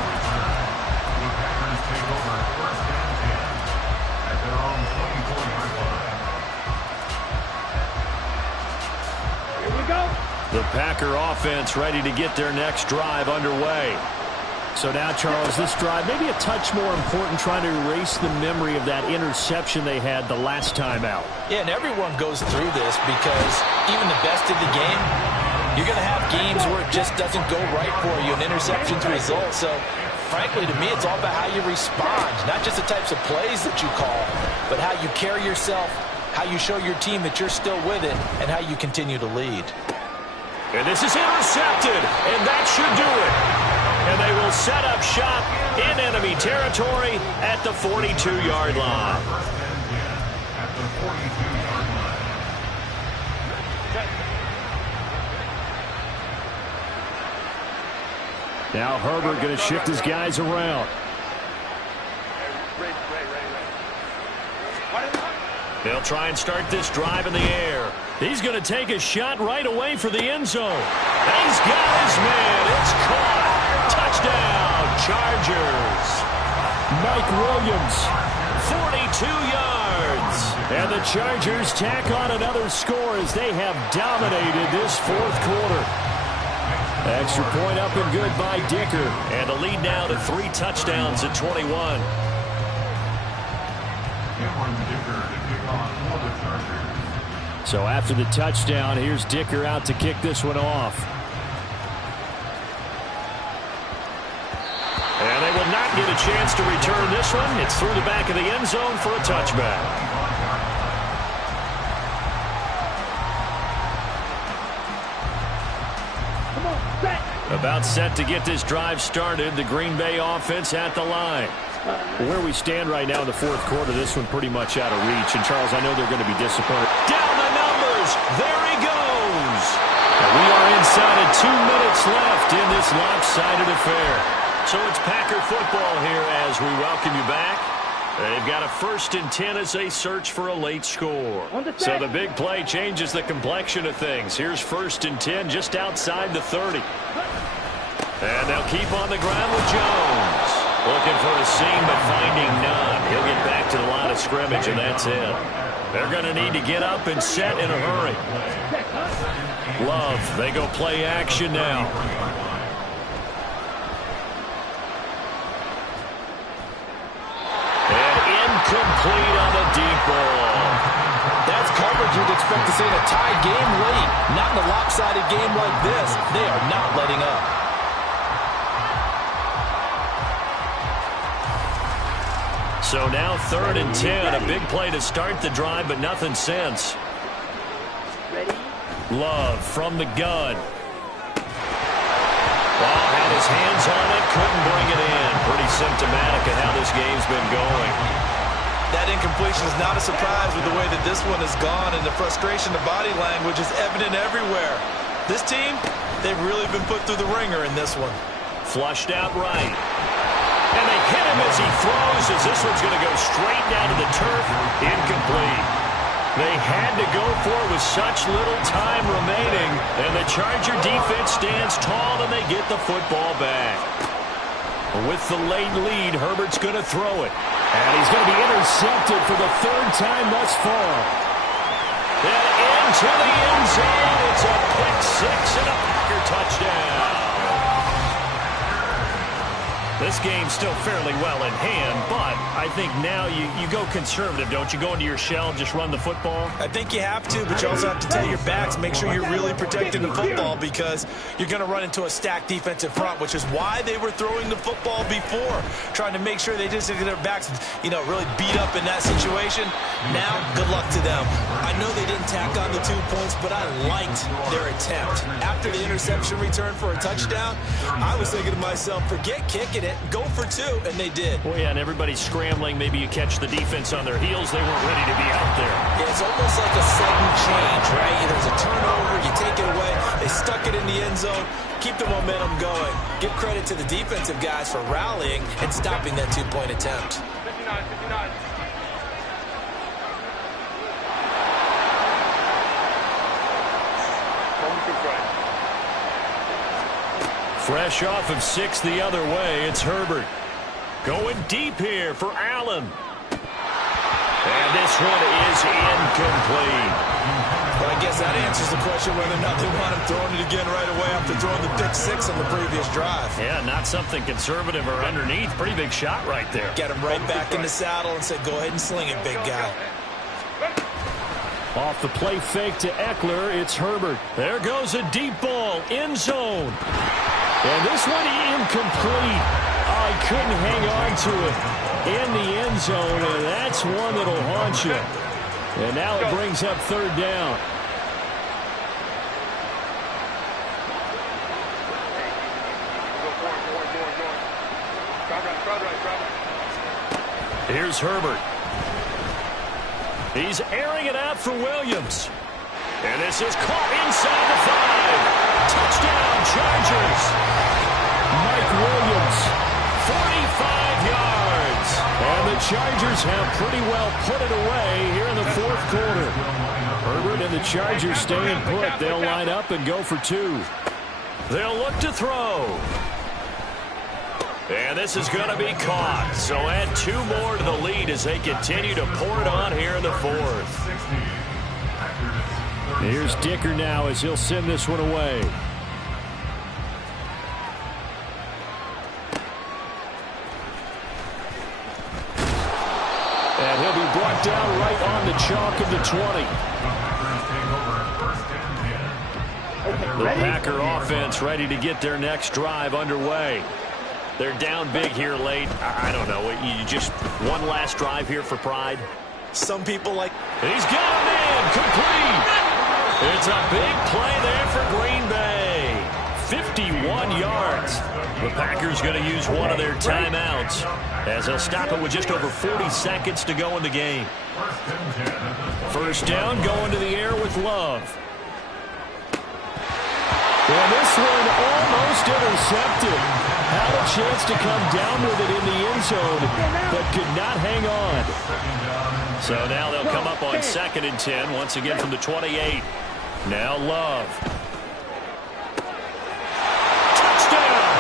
The Packer offense ready to get their next drive underway. So now, Charles, this drive maybe a touch more important, trying to erase the memory of that interception they had the last time out. Yeah, and everyone goes through this because even the best of the game, you're going to have games where it just doesn't go right for you, and interceptions result. So, frankly, to me, it's all about how you respond, not just the types of plays that you call, but how you carry yourself, how you show your team that you're still with it, and how you continue to lead. And this is intercepted, and that should do it. And they will set up shop in enemy territory at the 42-yard line. Now Herbert going to shift his guys around. They'll try and start this drive in the air. He's going to take a shot right away for the end zone. He's got his man. It's caught. Touchdown, Chargers. Mike Williams, 42 yards. And the Chargers tack on another score as they have dominated this fourth quarter. Extra point up and good by Dicker. And the lead now to 3 touchdowns at 21. So after the touchdown, here's Dicker out to kick this one off. And they will not get a chance to return this one. It's through the back of the end zone for a touchback. About set to get this drive started. The Green Bay offense at the line. Where we stand right now in the fourth quarter, this one pretty much out of reach. And, Charles, I know they're going to be disappointed. Down the numbers. There he goes. And we are inside of 2 minutes left in this lopsided affair. So it's Packer football here as we welcome you back. They've got a 1st and 10 as they search for a late score. So the big play changes the complexion of things. Here's 1st and 10 just outside the 30. And they'll keep on the ground with Jones. Looking for a seam but finding none. He'll get back to the line of scrimmage and that's it. They're going to need to get up and set in a hurry. Love, they go play action now. Complete on a deep ball. That's coverage you'd expect to see in a tie game late. Not in a lopsided game like this. They are not letting up. So now 3rd and 10. A big play to start the drive, but nothing since. Love from the gun. Ball had his hands on it, couldn't bring it in. Pretty symptomatic of how this game's been going. That incompletion is not a surprise with the way that this one has gone, and the frustration, the body language is evident everywhere. This team, they've really been put through the ringer in this one. Flushed out right. And they hit him as he throws, as this one's going to go straight down to the turf. Incomplete. They had to go for it with such little time remaining, and the Charger defense stands tall, and they get the football back. With the late lead, Herbert's going to throw it. And he's going to be intercepted for the 3rd time thus far. And into the end zone. It's a pick 6 and a Packer touchdown. This game's still fairly well in hand, but I think now you go conservative, don't you? Go into your shell and just run the football? I think you have to, but you also have to tell your backs, make sure you're really protecting the football because you're going to run into a stacked defensive front, which is why they were throwing the football before, trying to make sure they just get their backs, really beat up in that situation. Now, good luck to them. I know they didn't tack on the 2 points, but I liked their attempt. After the interception return for a touchdown, I was thinking to myself, forget kicking it, go for 2, and they did. Well, yeah, and everybody's scrambling. Maybe you catch the defense on their heels. They weren't ready to be out there. Yeah, it's almost like a sudden change, right? There's a turnover, you take it away, they stuck it in the end zone, keep the momentum going. Give credit to the defensive guys for rallying and stopping that 2-point attempt. 59, 59. Fresh off of 6 the other way, it's Herbert. Going deep here for Allen. And this one is incomplete. But I guess that answers the question whether or not they want him throwing it again right away after throwing the pick 6 on the previous drive. Yeah, not something conservative or underneath. Pretty big shot right there. Get him right back in the saddle and say, go ahead and sling it, big guy. Off the play fake to Eckler, it's Herbert. There goes a deep ball, end zone. And this one incomplete. Oh, he couldn't hang on to it in the end zone, and that's one that'll haunt you. And now it brings up 3rd down. Here's Herbert. He's airing it out for Williams. And this is caught inside the 5. Touchdown, Chargers. Mike Williams, 45 yards. And the Chargers have pretty well put it away here in the 4th quarter. Herbert and the Chargers staying put. They'll line up and go for 2. They'll look to throw. And this is going to be caught. So add 2 more to the lead as they continue to pour it on here in the fourth. Here's Dicker now as he'll send this one away. And he'll be brought down right on the chalk of the 20. The Packer offense ready to get their next drive underway. They're down big here late. I don't know. You just one last drive here for pride? Some people like... He's got him in. Complete. It's a big play there for Green Bay. 51 yards. The Packers going to use one of their timeouts as they'll stop it with just over 40 seconds to go in the game. First down going to the air with Love. And this one almost intercepted. Had a chance to come down with it in the end zone, but could not hang on. So now they'll come up on 2nd and 10, once again from the 28. Now Love. Touchdown!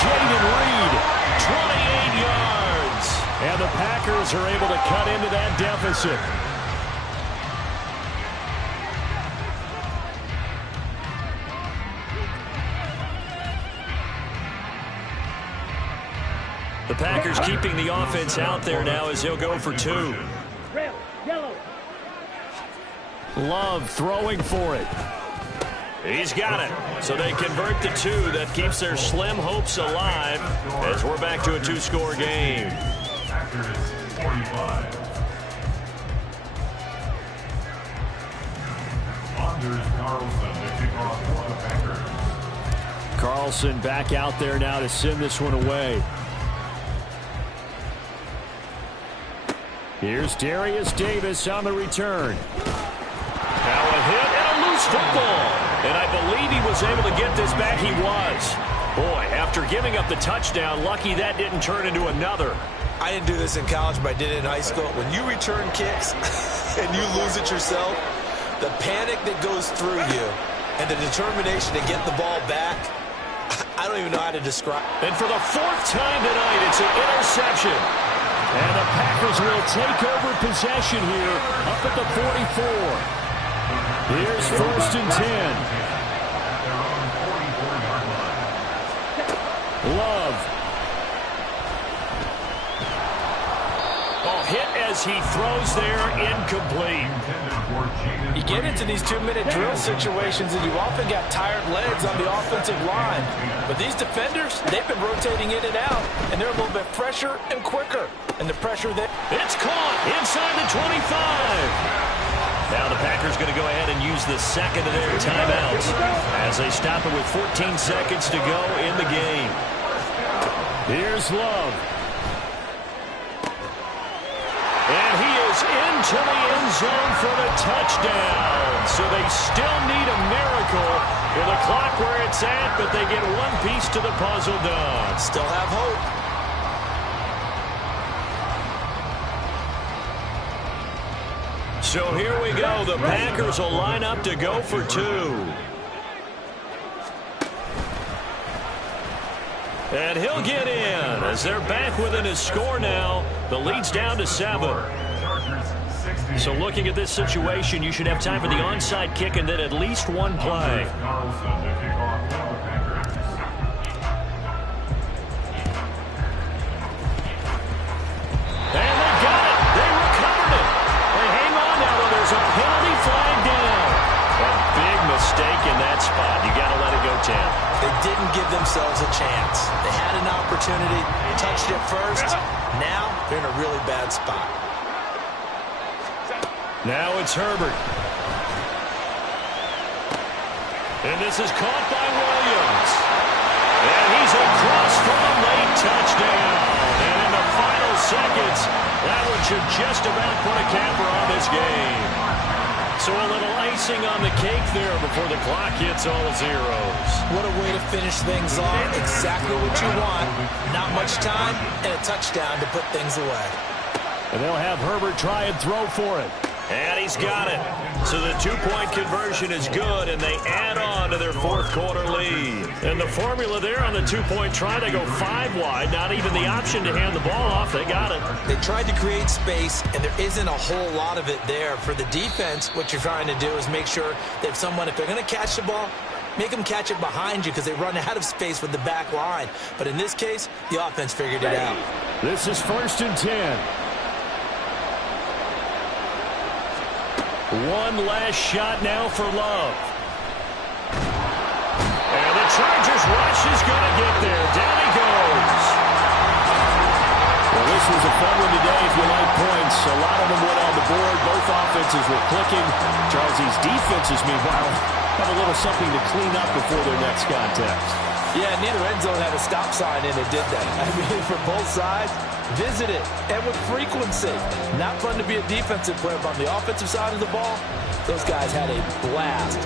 Jaden Reed, 28 yards. And the Packers are able to cut into that deficit. The Packers keeping the offense out there now as he'll go for 2. Love throwing for it. He's got it. So they convert the 2. That keeps their slim hopes alive as we're back to a 2-score game. Packers 45. Anders Carlson to kick off for the Packers. Carlson back out there now to send this one away. Here's Darius Davis on the return. Now a hit and a loose football. And I believe he was able to get this back. He was. Boy, after giving up the touchdown, lucky that didn't turn into another. I didn't do this in college, but I did it in high school. When you return kicks and you lose it yourself, the panic that goes through you and the determination to get the ball back, I don't even know how to describe. And for the 4th time tonight, it's an interception. And the Packers will take over possession here up at the 44. Here's 1st and 10. Love. Oh, hit as he throws there, incomplete. You get into these 2-minute drill situations and you often got tired legs on the offensive line. But these defenders, they've been rotating in and out, and they're a little bit fresher and quicker. And the pressure that... It's caught inside the 25. Now the Packers going to go ahead and use the 2nd of their timeouts as they stop it with 14 seconds to go in the game. Here's Love. And he is into the end zone for the touchdown. So they still need a miracle with the clock where it's at, but they get one piece to the puzzle done. Still have hope. So here we go. The Packers will line up to go for 2. And he'll get in as they're back within a score now. The lead's down to 7. So looking at this situation, you should have time for the onside kick and then at least one play. And they got it. They recovered it. And hang on now, though. There's a penalty flag down. A big mistake in that spot. You got to let it go, Tim. They didn't give themselves a chance. They had an opportunity, touched it first. Now they're in a really bad spot. Now it's Herbert. And this is caught by Williams. And he's across for a late touchdown. And in the final seconds, that one should just about put a capper on this game. So a little icing on the cake there before the clock hits all zeros. What a way to finish things off. Exactly what you want. Not much time and a touchdown to put things away. And they'll have Herbert try and throw for it. And he's got it. So the 2-point conversion is good, and they add on on to their fourth quarter lead. And the formula there on the two-point try, they go 5 wide. Not even the option to hand the ball off. They got it. They tried to create space, and there isn't a whole lot of it there. For the defense, what you're trying to do is make sure that if they're going to catch the ball, make them catch it behind you because they run out of space with the back line. But in this case, the offense figured it out. This is 1st and 10. One last shot now for Love. And the Chargers rush is going to get there. Down he goes. Well, this was a fun one today if you like points. A lot of them went on the board. Both offenses were clicking. Charles, these defenses, meanwhile, have a little something to clean up before their next contest. Yeah, neither end zone had a stop sign in it, did they? I mean, for both sides, visit it, and with frequency. Not fun to be a defensive player, but on the offensive side of the ball, those guys had a blast.